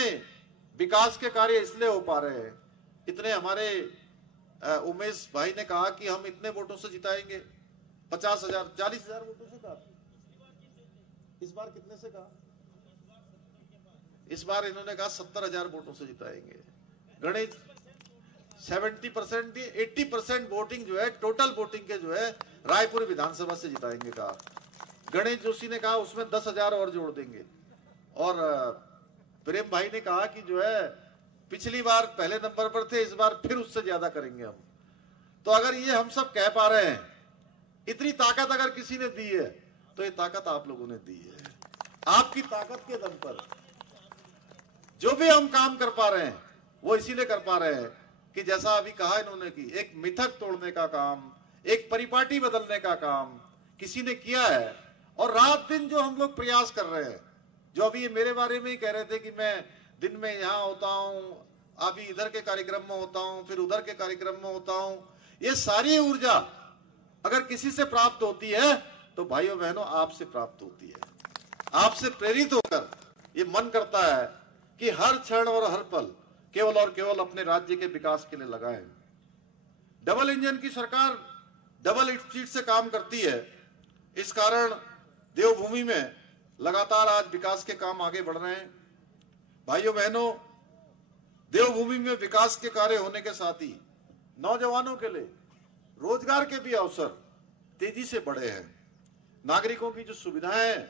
विकास के कार्य इसलिए हो पा रहे हैं, इतने हमारे उमेश भाई ने कहा कि हम इतने वोटों से जिताएंगे, 50,000 40,000 वोटों से कहा। इस बार कितने से कहा? इस बार इन्होंने कहा 70,000 वोटों से जिताएंगे। गणित 70% 80% वोटिंग जो है, टोटल वोटिंग के जो है रायपुर विधानसभा से जिताएंगे कहा। गणेश जोशी ने कहा उसमें 10,000 और जोड़ देंगे, और प्रेम भाई ने कहा कि जो है पिछली बार पहले नंबर पर थे, इस बार फिर उससे ज्यादा करेंगे हम। तो अगर ये हम सब कह पा रहे हैं, इतनी ताकत अगर किसी ने दी है तो ये ताकत आप लोगों ने दी है। आपकी ताकत के दम पर जो भी हम काम कर पा रहे हैं वो इसीलिए कर पा रहे हैं कि जैसा अभी कहा इन्होंने कि एक मिथक तोड़ने का काम, एक परिपाटी बदलने का काम किसी ने किया है। और रात दिन जो हम लोग प्रयास कर रहे हैं, जो अभी ये मेरे बारे में ही कह रहे थे कि मैं दिन में यहाँ होता हूँ, अभी इधर के कार्यक्रम में होता हूँ, फिर उधर के कार्यक्रम में होता हूँ, ये सारी ऊर्जा अगर किसी से प्राप्त होती है तो भाइयों बहनों आपसे प्राप्त होती है। आपसे प्रेरित होकर ये मन करता है कि हर क्षण और हर पल केवल और केवल अपने राज्य के विकास के लिए लगाएं। डबल इंजन की सरकार डबल स्पीड से काम करती है, इस कारण देवभूमि में लगातार आज विकास के काम आगे बढ़ रहे हैं। भाइयों बहनों, देवभूमि में विकास के कार्य होने के साथ ही नौजवानों के लिए रोजगार के भी अवसर तेजी से बढ़े हैं। नागरिकों की जो सुविधाएं हैं,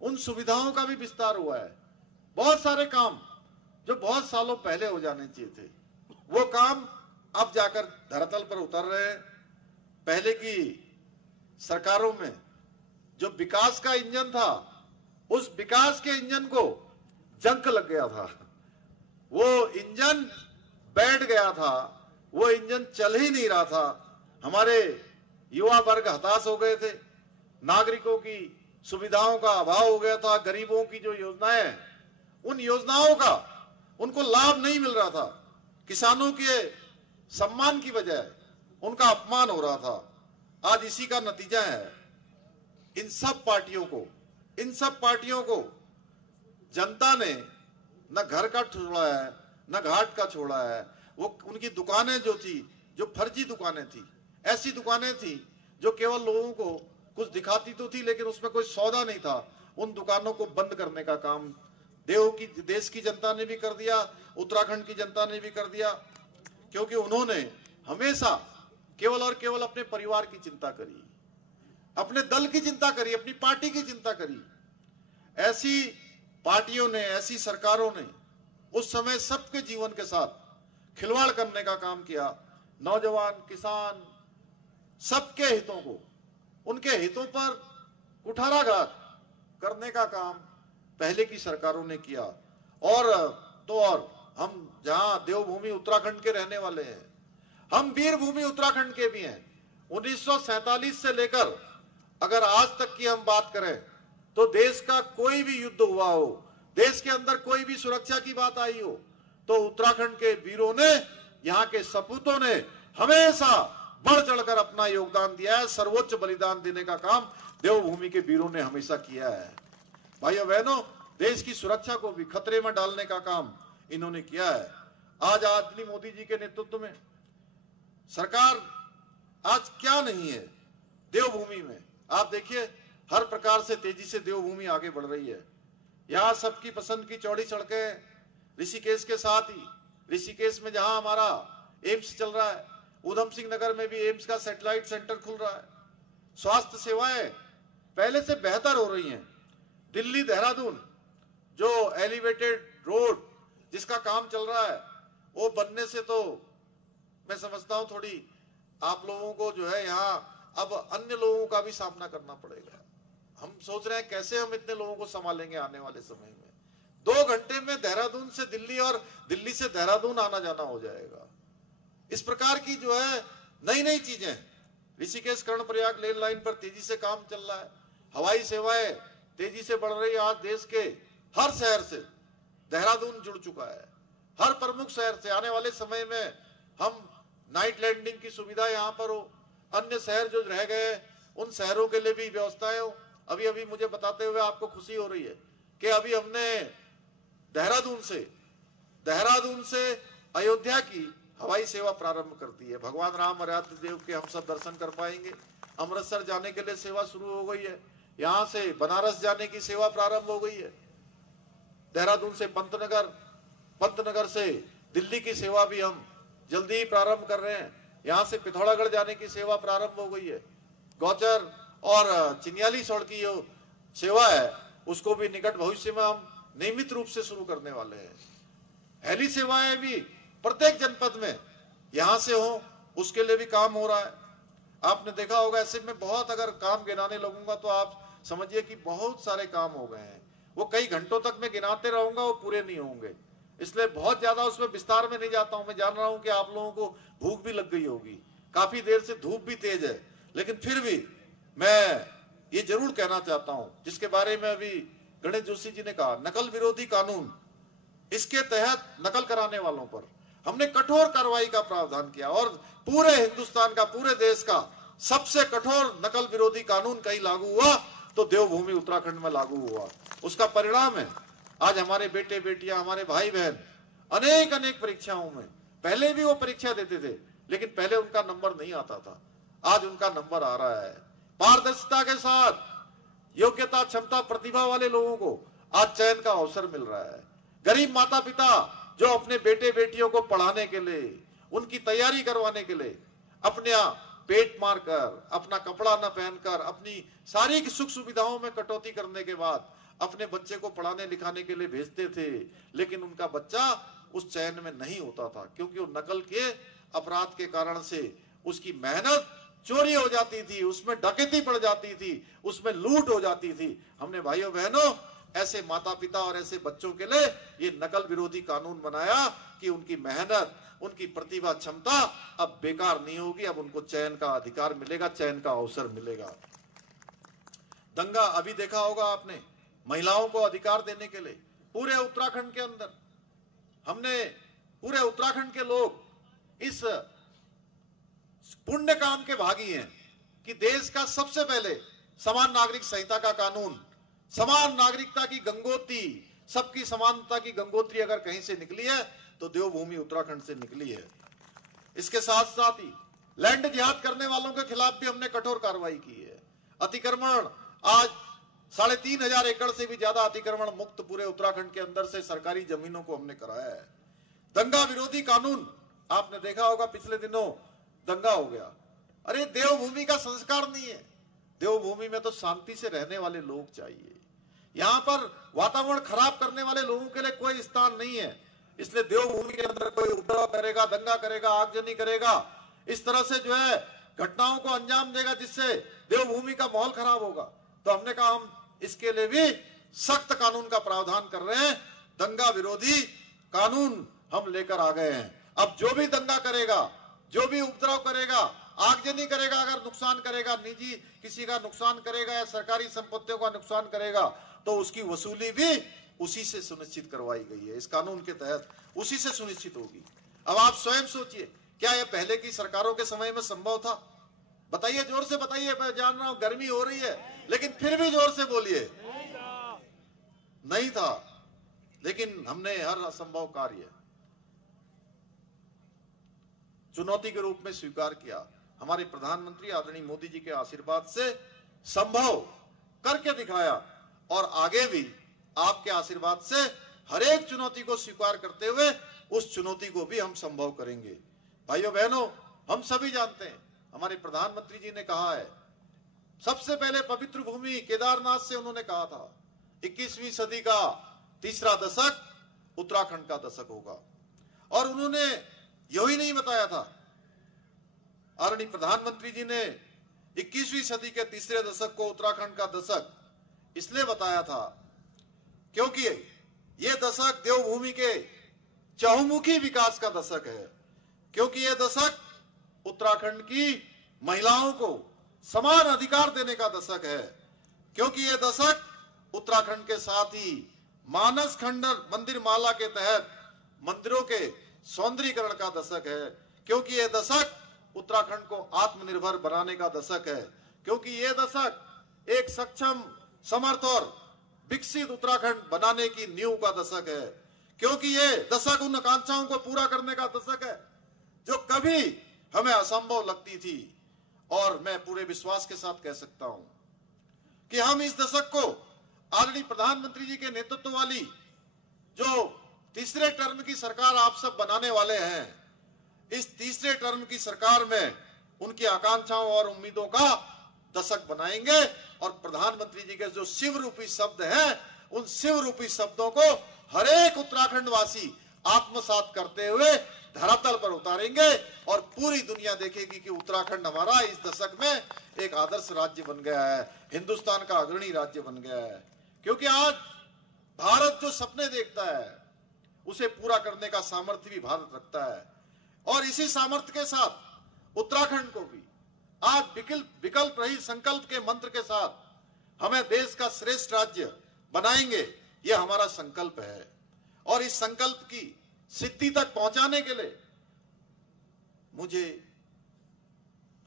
उन सुविधाओं का भी विस्तार हुआ है। बहुत सारे काम जो बहुत सालों पहले हो जाने चाहिए थे, वो काम अब जाकर धरातल पर उतर रहे हैं। पहले की सरकारों में जो विकास का इंजन था, उस विकास के इंजन को जंक लग गया था, वो इंजन बैठ गया था, वो इंजन चल ही नहीं रहा था। हमारे युवा वर्ग हताश हो गए थे, नागरिकों की सुविधाओं का अभाव हो गया था, गरीबों की जो योजनाएं, उन योजनाओं का उनको लाभ नहीं मिल रहा था। किसानों के सम्मान की बजाय उनका अपमान हो रहा था। आज इसी का नतीजा है। इन सब पार्टियों को जनता ने न घर का छोड़ा है, न घाट का छोड़ा है। वो उनकी दुकानें जो थी, जो फर्जी दुकानें थी, ऐसी दुकानें थी जो केवल लोगों को कुछ दिखाती तो थी लेकिन उसमें कोई सौदा नहीं था, उन दुकानों को बंद करने का काम देश की जनता ने भी कर दिया, उत्तराखंड की जनता ने भी कर दिया, क्योंकि उन्होंने हमेशा केवल और केवल अपने परिवार की चिंता करी, अपने दल की चिंता करी, अपनी पार्टी की चिंता करी। ऐसी पार्टियों ने, ऐसी सरकारों ने उस समय सबके जीवन के साथ खिलवाड़ करने का काम किया। नौजवान, किसान, सबके हितों को, उनके हितों पर कुठाराघात करने का काम पहले की सरकारों ने किया। और तो और हम जहां देवभूमि उत्तराखंड के रहने वाले हैं, हम वीर भूमि उत्तराखंड के भी हैं। 1947 से लेकर अगर आज तक की हम बात करें तो देश का कोई भी युद्ध हुआ हो, देश के अंदर कोई भी सुरक्षा की बात आई हो, तो उत्तराखंड के वीरों ने, यहाँ के सपूतों ने हमेशा बढ़ चढ़कर अपना योगदान दिया है। सर्वोच्च बलिदान देने का काम देवभूमि के वीरों ने हमेशा किया है। भाइयों बहनों, देश की सुरक्षा को भी खतरे में डालने का काम इन्होंने किया है। आज आदरणीय मोदी जी के नेतृत्व में सरकार आज क्या नहीं है देवभूमि में। आप देखिए, हर प्रकार से तेजी से देवभूमि आगे बढ़ रही है। यहाँ सबकी पसंद की चौड़ी सड़कें, ऋषिकेश के साथ ही, ऋषिकेश में जहां हमारा एम्स चल रहा है, उधम सिंह नगर में भी एम्स का सैटेलाइट सेंटर खुल रहा है। स्वास्थ्य सेवाएं पहले से बेहतर हो रही हैं। दिल्ली देहरादून जो एलिवेटेड रोड जिसका काम चल रहा है, वो बनने से तो मैं समझता हूं थोड़ी आप लोगों को जो है यहाँ अब अन्य लोगों का भी सामना करना पड़ेगा। हम सोच रहे हैं कैसे हम इतने लोगों को संभालेंगे आने वाले समय में। 2 घंटे में देहरादून से दिल्ली और दिल्ली से देहरादून आना जाना हो जाएगा। इस प्रकार की जो है नई नई चीजें, ऋषिकेश कर्णप्रयाग रेल लाइन पर तेजी से काम चल रहा है। हवाई सेवाएं तेजी से बढ़ रही है। आज देश के हर शहर से देहरादून जुड़ चुका है, हर प्रमुख शहर से। आने वाले समय में हम नाइट लैंडिंग की सुविधा यहाँ पर हो, अन्य शहर जो रह गए उन शहरों के लिए भी व्यवस्थाएं हो। अभी अभी मुझे बताते हुए आपको खुशी हो रही है कि अभी हमने देहरादून से अयोध्या की हवाई सेवा प्रारंभ कर दी है। भगवान राम आराध्य देव के हम सब दर्शन कर पाएंगे। अमृतसर जाने के लिए सेवा शुरू हो गई है। यहाँ से बनारस जाने की सेवा प्रारंभ हो गई है। देहरादून से पंतनगर से दिल्ली की सेवा भी हम जल्दी ही प्रारंभ कर रहे हैं। यहाँ से पिथौरागढ़ जाने की सेवा प्रारंभ हो गई है। गौचर और चिन्याली सड़क की जो सेवा है उसको भी निकट भविष्य में हम नियमित रूप से शुरू करने वाले हैं। हेली सेवाएं भी प्रत्येक जनपद में यहां से हो, उसके लिए भी काम हो रहा है। आपने देखा होगा, ऐसे में बहुत अगर काम गिनाने लगूंगा तो आप समझिए कि बहुत सारे काम हो गए हैं। वो कई घंटों तक मैं गिनाते रहूंगा, वो पूरे नहीं होंगे, इसलिए बहुत ज्यादा उसमें विस्तार में नहीं जाता हूं। मैं जान रहा हूं कि आप लोगों को भूख भी लग गई होगी, काफी देर से धूप भी तेज है, लेकिन फिर भी मैं ये जरूर कहना चाहता हूं, जिसके बारे में अभी गणेश जोशी जी ने कहा, नकल विरोधी कानून, इसके तहत नकल कराने वालों पर हमने कठोर कार्रवाई का प्रावधान किया और पूरे हिंदुस्तान का, पूरे देश का सबसे कठोर नकल विरोधी कानून कहीं लागू हुआ तो देवभूमि उत्तराखंड में लागू हुआ। उसका परिणाम है आज हमारे बेटे बेटियां, हमारे भाई बहन अनेक परीक्षाओं में, पहले भी वो परीक्षा देते थे लेकिन पहले उनका नंबर नहीं आता था, आज उनका नंबर आ रहा है। पारदर्शिता के साथ योग्यता, क्षमता, प्रतिभा वाले लोगों को आज चयन का अवसर मिल रहा है। गरीब माता पिता जो अपने बेटे बेटियों को पढ़ाने के लिए, उनकी तैयारी करवाने के लिए अपने पेट मारकर, अपना कपड़ा न पहनकर, अपनी सारी सुख सुविधाओं में कटौती करने के बाद अपने बच्चे को पढ़ाने लिखाने के लिए भेजते थे, लेकिन उनका बच्चा उस चयन में नहीं होता था क्योंकि वो नकल के अपराध के कारण से उसकी मेहनत चोरी हो जाती थी, उसमें डकैती पड़ जाती थी, उसमें लूट हो जाती थी। हमने भाइयों बहनों ऐसे माता पिता और ऐसे बच्चों के लिए ये नकल विरोधी कानून बनाया कि उनकी मेहनत, उनकी प्रतिभा, क्षमता अब बेकार नहीं होगी, अब उनको चयन का अधिकार मिलेगा, चयन का अवसर मिलेगा। दंगा अभी देखा होगा आपने, महिलाओं को अधिकार देने के लिए पूरे उत्तराखंड के अंदर हमने, पूरे उत्तराखंड के लोग इस पुण्य काम के भागी हैं कि देश का सबसे पहले समान नागरिक संहिता का कानून, समान नागरिकता की गंगोत्री, सबकी समानता की गंगोत्री अगर कहीं से निकली है तो देवभूमि उत्तराखंड से निकली है। इसके साथ साथ ही लैंड जिहाद करने वालों के खिलाफ भी हमने कठोर कार्रवाई की है। अतिक्रमण आज 3,500 एकड़ से भी ज्यादा अतिक्रमण मुक्त पूरे उत्तराखंड के अंदर से सरकारी जमीनों को हमने कराया है। दंगा विरोधी कानून आपने देखा होगा, पिछले दिनों दंगा हो गया। अरे देवभूमि का संस्कार नहीं है, देवभूमि में तो शांति से रहने वाले लोग चाहिए। यहाँ पर वातावरण खराब करने वाले लोगों के लिए कोई स्थान नहीं है। इसलिए देवभूमि के अंदर कोई उपद्रव करेगा, दंगा करेगा, आगजनी करेगा, इस तरह से जो है घटनाओं को अंजाम देगा जिससे देवभूमि का माहौल खराब होगा, तो हमने कहा हम इसके लिए भी सख्त कानून का प्रावधान कर रहे हैं। दंगा विरोधी कानून हम लेकर आ गए हैं। अब जो भी दंगा करेगा, जो भी उपद्रव करेगा, आगजनी करेगा, अगर नुकसान करेगा, निजी किसी का नुकसान करेगा या सरकारी संपत्तियों का नुकसान करेगा, तो उसकी वसूली भी उसी से सुनिश्चित करवाई गई है। इस कानून के तहत उसी से सुनिश्चित होगी। अब आप स्वयं सोचिए, क्या यह पहले की सरकारों के समय में संभव था? बताइए, जोर से बताइए। मैं जान रहा हूं गर्मी हो रही है, लेकिन फिर भी जोर से बोलिए। नहीं था, लेकिन हमने हर असंभव कार्य चुनौती के रूप में स्वीकार किया। हमारे प्रधानमंत्री आदरणीय मोदी जी के आशीर्वाद से संभव करके दिखाया, और आगे भी आपके आशीर्वाद से हर एक चुनौती को स्वीकार करते हुए उस चुनौती को भी हम संभव करेंगे। भाइयों बहनों, हम सभी जानते हैं, हमारे प्रधानमंत्री जी ने कहा है, सबसे पहले पवित्र भूमि केदारनाथ से उन्होंने कहा था 21वीं सदी का तीसरा दशक उत्तराखंड का दशक होगा। और उन्होंने यही नहीं बताया था, आदरणीय प्रधानमंत्री जी ने 21वीं सदी के तीसरे दशक को उत्तराखंड का दशक इसलिए बताया था क्योंकि यह दशक देवभूमि के चहुमुखी विकास का दशक है। क्योंकि यह दशक उत्तराखंड की महिलाओं को समान अधिकार देने का दशक है। क्योंकि यह दशक उत्तराखंड के साथ ही मानस खंडन मंदिर माला के तहत मंदिरों के सौंदर्यीकरण का दशक है। क्योंकि यह दशक उत्तराखंड को आत्मनिर्भर बनाने का दशक है। क्योंकि यह दशक एक सक्षम, समर्थ और विकसित उत्तराखंड बनाने की नींव का दशक है। क्योंकि यह दशक उन आकांक्षाओं को पूरा करने का दशक है जो कभी हमें असंभव लगती थी। और मैं पूरे विश्वास के साथ कह सकता हूं कि हम इस दशक को आदरणीय प्रधानमंत्री जी के नेतृत्व वाली जो तीसरे टर्म की सरकार आप सब बनाने वाले हैं, इस तीसरे टर्म की सरकार में उनकी आकांक्षाओं और उम्मीदों का दशक बनाएंगे। और प्रधानमंत्री जी के जो शिव रूपी शब्द हैं, उन शिव रूपी शब्दों को हर एक उत्तराखंड वासी आत्मसात करते हुए धरातल पर उतारेंगे और पूरी दुनिया देखेगी कि उत्तराखंड हमारा इस दशक में एक आदर्श राज्य बन गया है, हिंदुस्तान का अग्रणी राज्य बन गया है। क्योंकि आज भारत जो सपने देखता है उसे पूरा करने का सामर्थ्य भी भारत रखता है। और इसी सामर्थ्य के साथ उत्तराखंड को भी आज विकल्प रहित संकल्प के मंत्र के साथ हमें देश का श्रेष्ठ राज्य बनाएंगे, यह हमारा संकल्प है। और इस संकल्प की सिद्धि तक पहुंचाने के लिए मुझे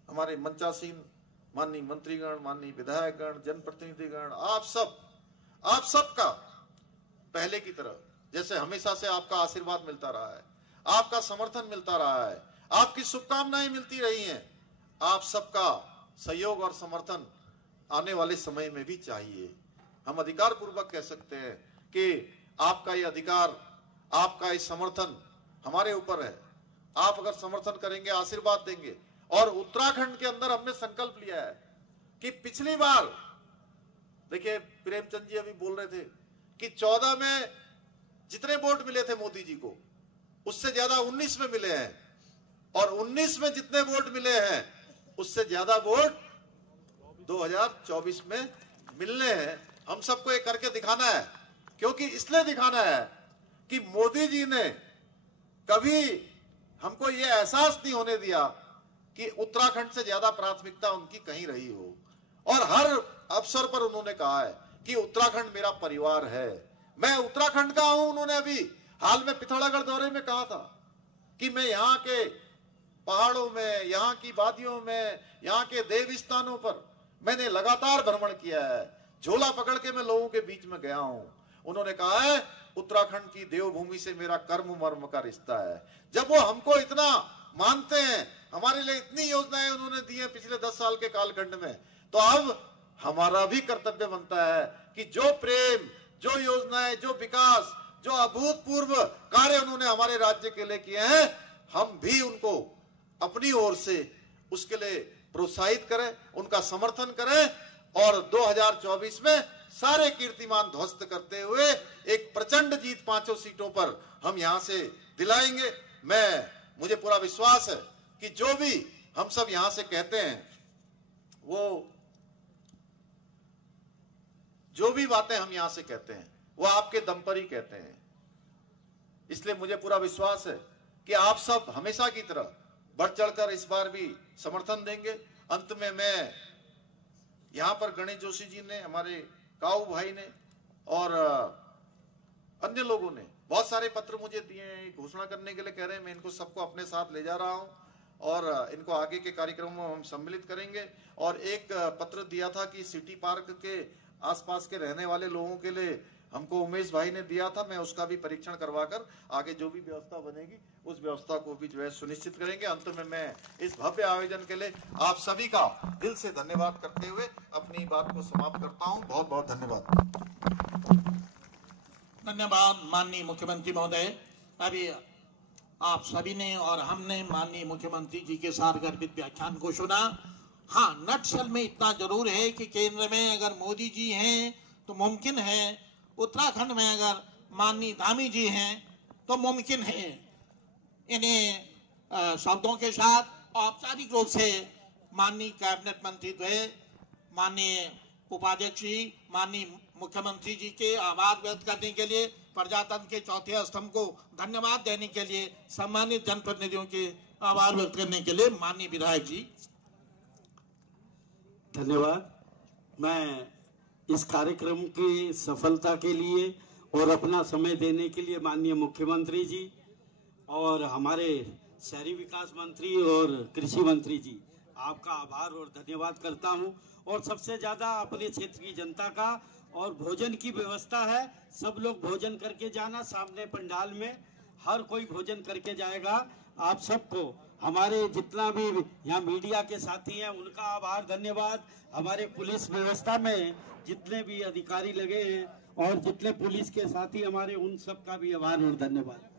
हमारे मंचासीन माननीय मंत्रीगण, माननीय विधायकगण, जनप्रतिनिधिगण, आप सबका पहले की तरह जैसे हमेशा से आपका आशीर्वाद मिलता रहा है, आपका समर्थन मिलता रहा है, आपकी शुभकामनाएं मिलती रही हैं, आप सबका सहयोग और समर्थन आने वाले समय में भी चाहिए। हम अधिकार पूर्वक कह सकते हैं कि आपका ये अधिकार, आपका ये समर्थन हमारे ऊपर है। आप अगर समर्थन करेंगे, आशीर्वाद देंगे। और उत्तराखंड के अंदर हमने संकल्प लिया है कि पिछली बार देखिए, प्रेमचंद जी अभी बोल रहे थे कि 14 में जितने वोट मिले थे मोदी जी को, उससे ज्यादा 19 में मिले हैं। और 19 में जितने वोट मिले हैं उससे ज्यादा वोट 2024 में मिलने हैं। हम सबको ये करके दिखाना है। क्योंकि इसलिए दिखाना है कि मोदी जी ने कभी हमको ये एहसास नहीं होने दिया कि उत्तराखंड से ज्यादा प्राथमिकता उनकी कहीं रही हो। और हर अवसर पर उन्होंने कहा है कि उत्तराखंड मेरा परिवार है, मैं उत्तराखंड का हूं। उन्होंने अभी हाल में पिथौरागढ़ दौरे में कहा था कि मैं यहाँ के पहाड़ों में, यहाँ की वादियों में, यहाँ के देव स्थानों पर मैंने लगातार भ्रमण किया है, झोला पकड़ के मैं लोगों के बीच में गया हूं। उन्होंने कहा है उत्तराखंड की देवभूमि से मेरा कर्म मर्म का रिश्ता है। जब वो हमको इतना मानते हैं, हमारे लिए इतनी योजनाएं उन्होंने दी है पिछले 10 साल के कालखंड में, तो अब हमारा भी कर्तव्य बनता है कि जो प्रेम, जो योजनाएं, जो विकास, जो अभूतपूर्व कार्य उन्होंने हमारे राज्य के लिए किए हैं, हम भी उनको अपनी ओर से उसके लिए प्रोत्साहित करें, उनका समर्थन करें और 2024 में सारे कीर्तिमान ध्वस्त करते हुए एक प्रचंड जीत 5 सीटों पर हम यहां से दिलाएंगे। मुझे पूरा विश्वास है कि जो भी हम सब यहां से कहते हैं, वो जो भी बातें हम यहां से कहते हैं वो आपके दम पर ही कहते हैं। इसलिए मुझे पूरा विश्वास है कि आप सब हमेशा की तरह बढ़ चढ़कर इस बार भी समर्थन देंगे। अंत में मैं यहां पर गणेश जोशी जी ने, हमारे काऊ भाई ने और अन्य लोगों ने बहुत सारे पत्र मुझे दिए हैं, घोषणा करने के लिए कह रहे हैं। मैं इनको सबको अपने साथ ले जा रहा हूं और इनको आगे के कार्यक्रमों में हम सम्मिलित करेंगे। और एक पत्र दिया था कि सिटी पार्क के आसपास के रहने वाले लोगों के लिए हमको उमेश भाई ने दिया था, मैं उसका भी परीक्षण करवाकर आगे जो भी व्यवस्था बनेगी उस व्यवस्था को भी जो है सुनिश्चित करेंगे। अंत में मैं इस भव्य आयोजन के लिए आप सभी का दिल से धन्यवाद करते हुए अपनी बात को समाप्त करता हूं। बहुत बहुत धन्यवाद। धन्यवाद माननीय मुख्यमंत्री महोदय। अभी आप सभी ने और हमने माननीय मुख्यमंत्री जी के साथ गर्भित व्याख्यान को सुना। हाँ, नटशल में इतना जरूर है कि केंद्र में अगर मोदी जी हैं तो मुमकिन है, उत्तराखंड में अगर माननीय धामी जी हैं तो मुमकिन है। इन्हें शब्दों के साथ औपचारिक रूप से माननीय कैबिनेट मंत्री द्वय, माननीय उपाध्यक्ष जी, माननीय मुख्यमंत्री जी के आभार व्यक्त करने के लिए, प्रजातंत्र के चौथे स्तंभ को धन्यवाद देने के लिए, सम्मानित जनप्रतिनिधियों के आभार व्यक्त करने के लिए माननीय विधायक जी। धन्यवाद। मैं इस कार्यक्रम की सफलता के लिए और अपना समय देने के लिए माननीय मुख्यमंत्री जी और हमारे शहरी विकास मंत्री और कृषि मंत्री जी, आपका आभार और धन्यवाद करता हूं। और सबसे ज्यादा अपने क्षेत्र की जनता का, और भोजन की व्यवस्था है, सब लोग भोजन करके जाना। सामने पंडाल में हर कोई भोजन करके जाएगा। आप सबको, हमारे जितना भी यहाँ मीडिया के साथी हैं उनका आभार धन्यवाद। हमारे पुलिस व्यवस्था में जितने भी अधिकारी लगे हैं और जितने पुलिस के साथी हमारे, उन सब का भी आभार और धन्यवाद।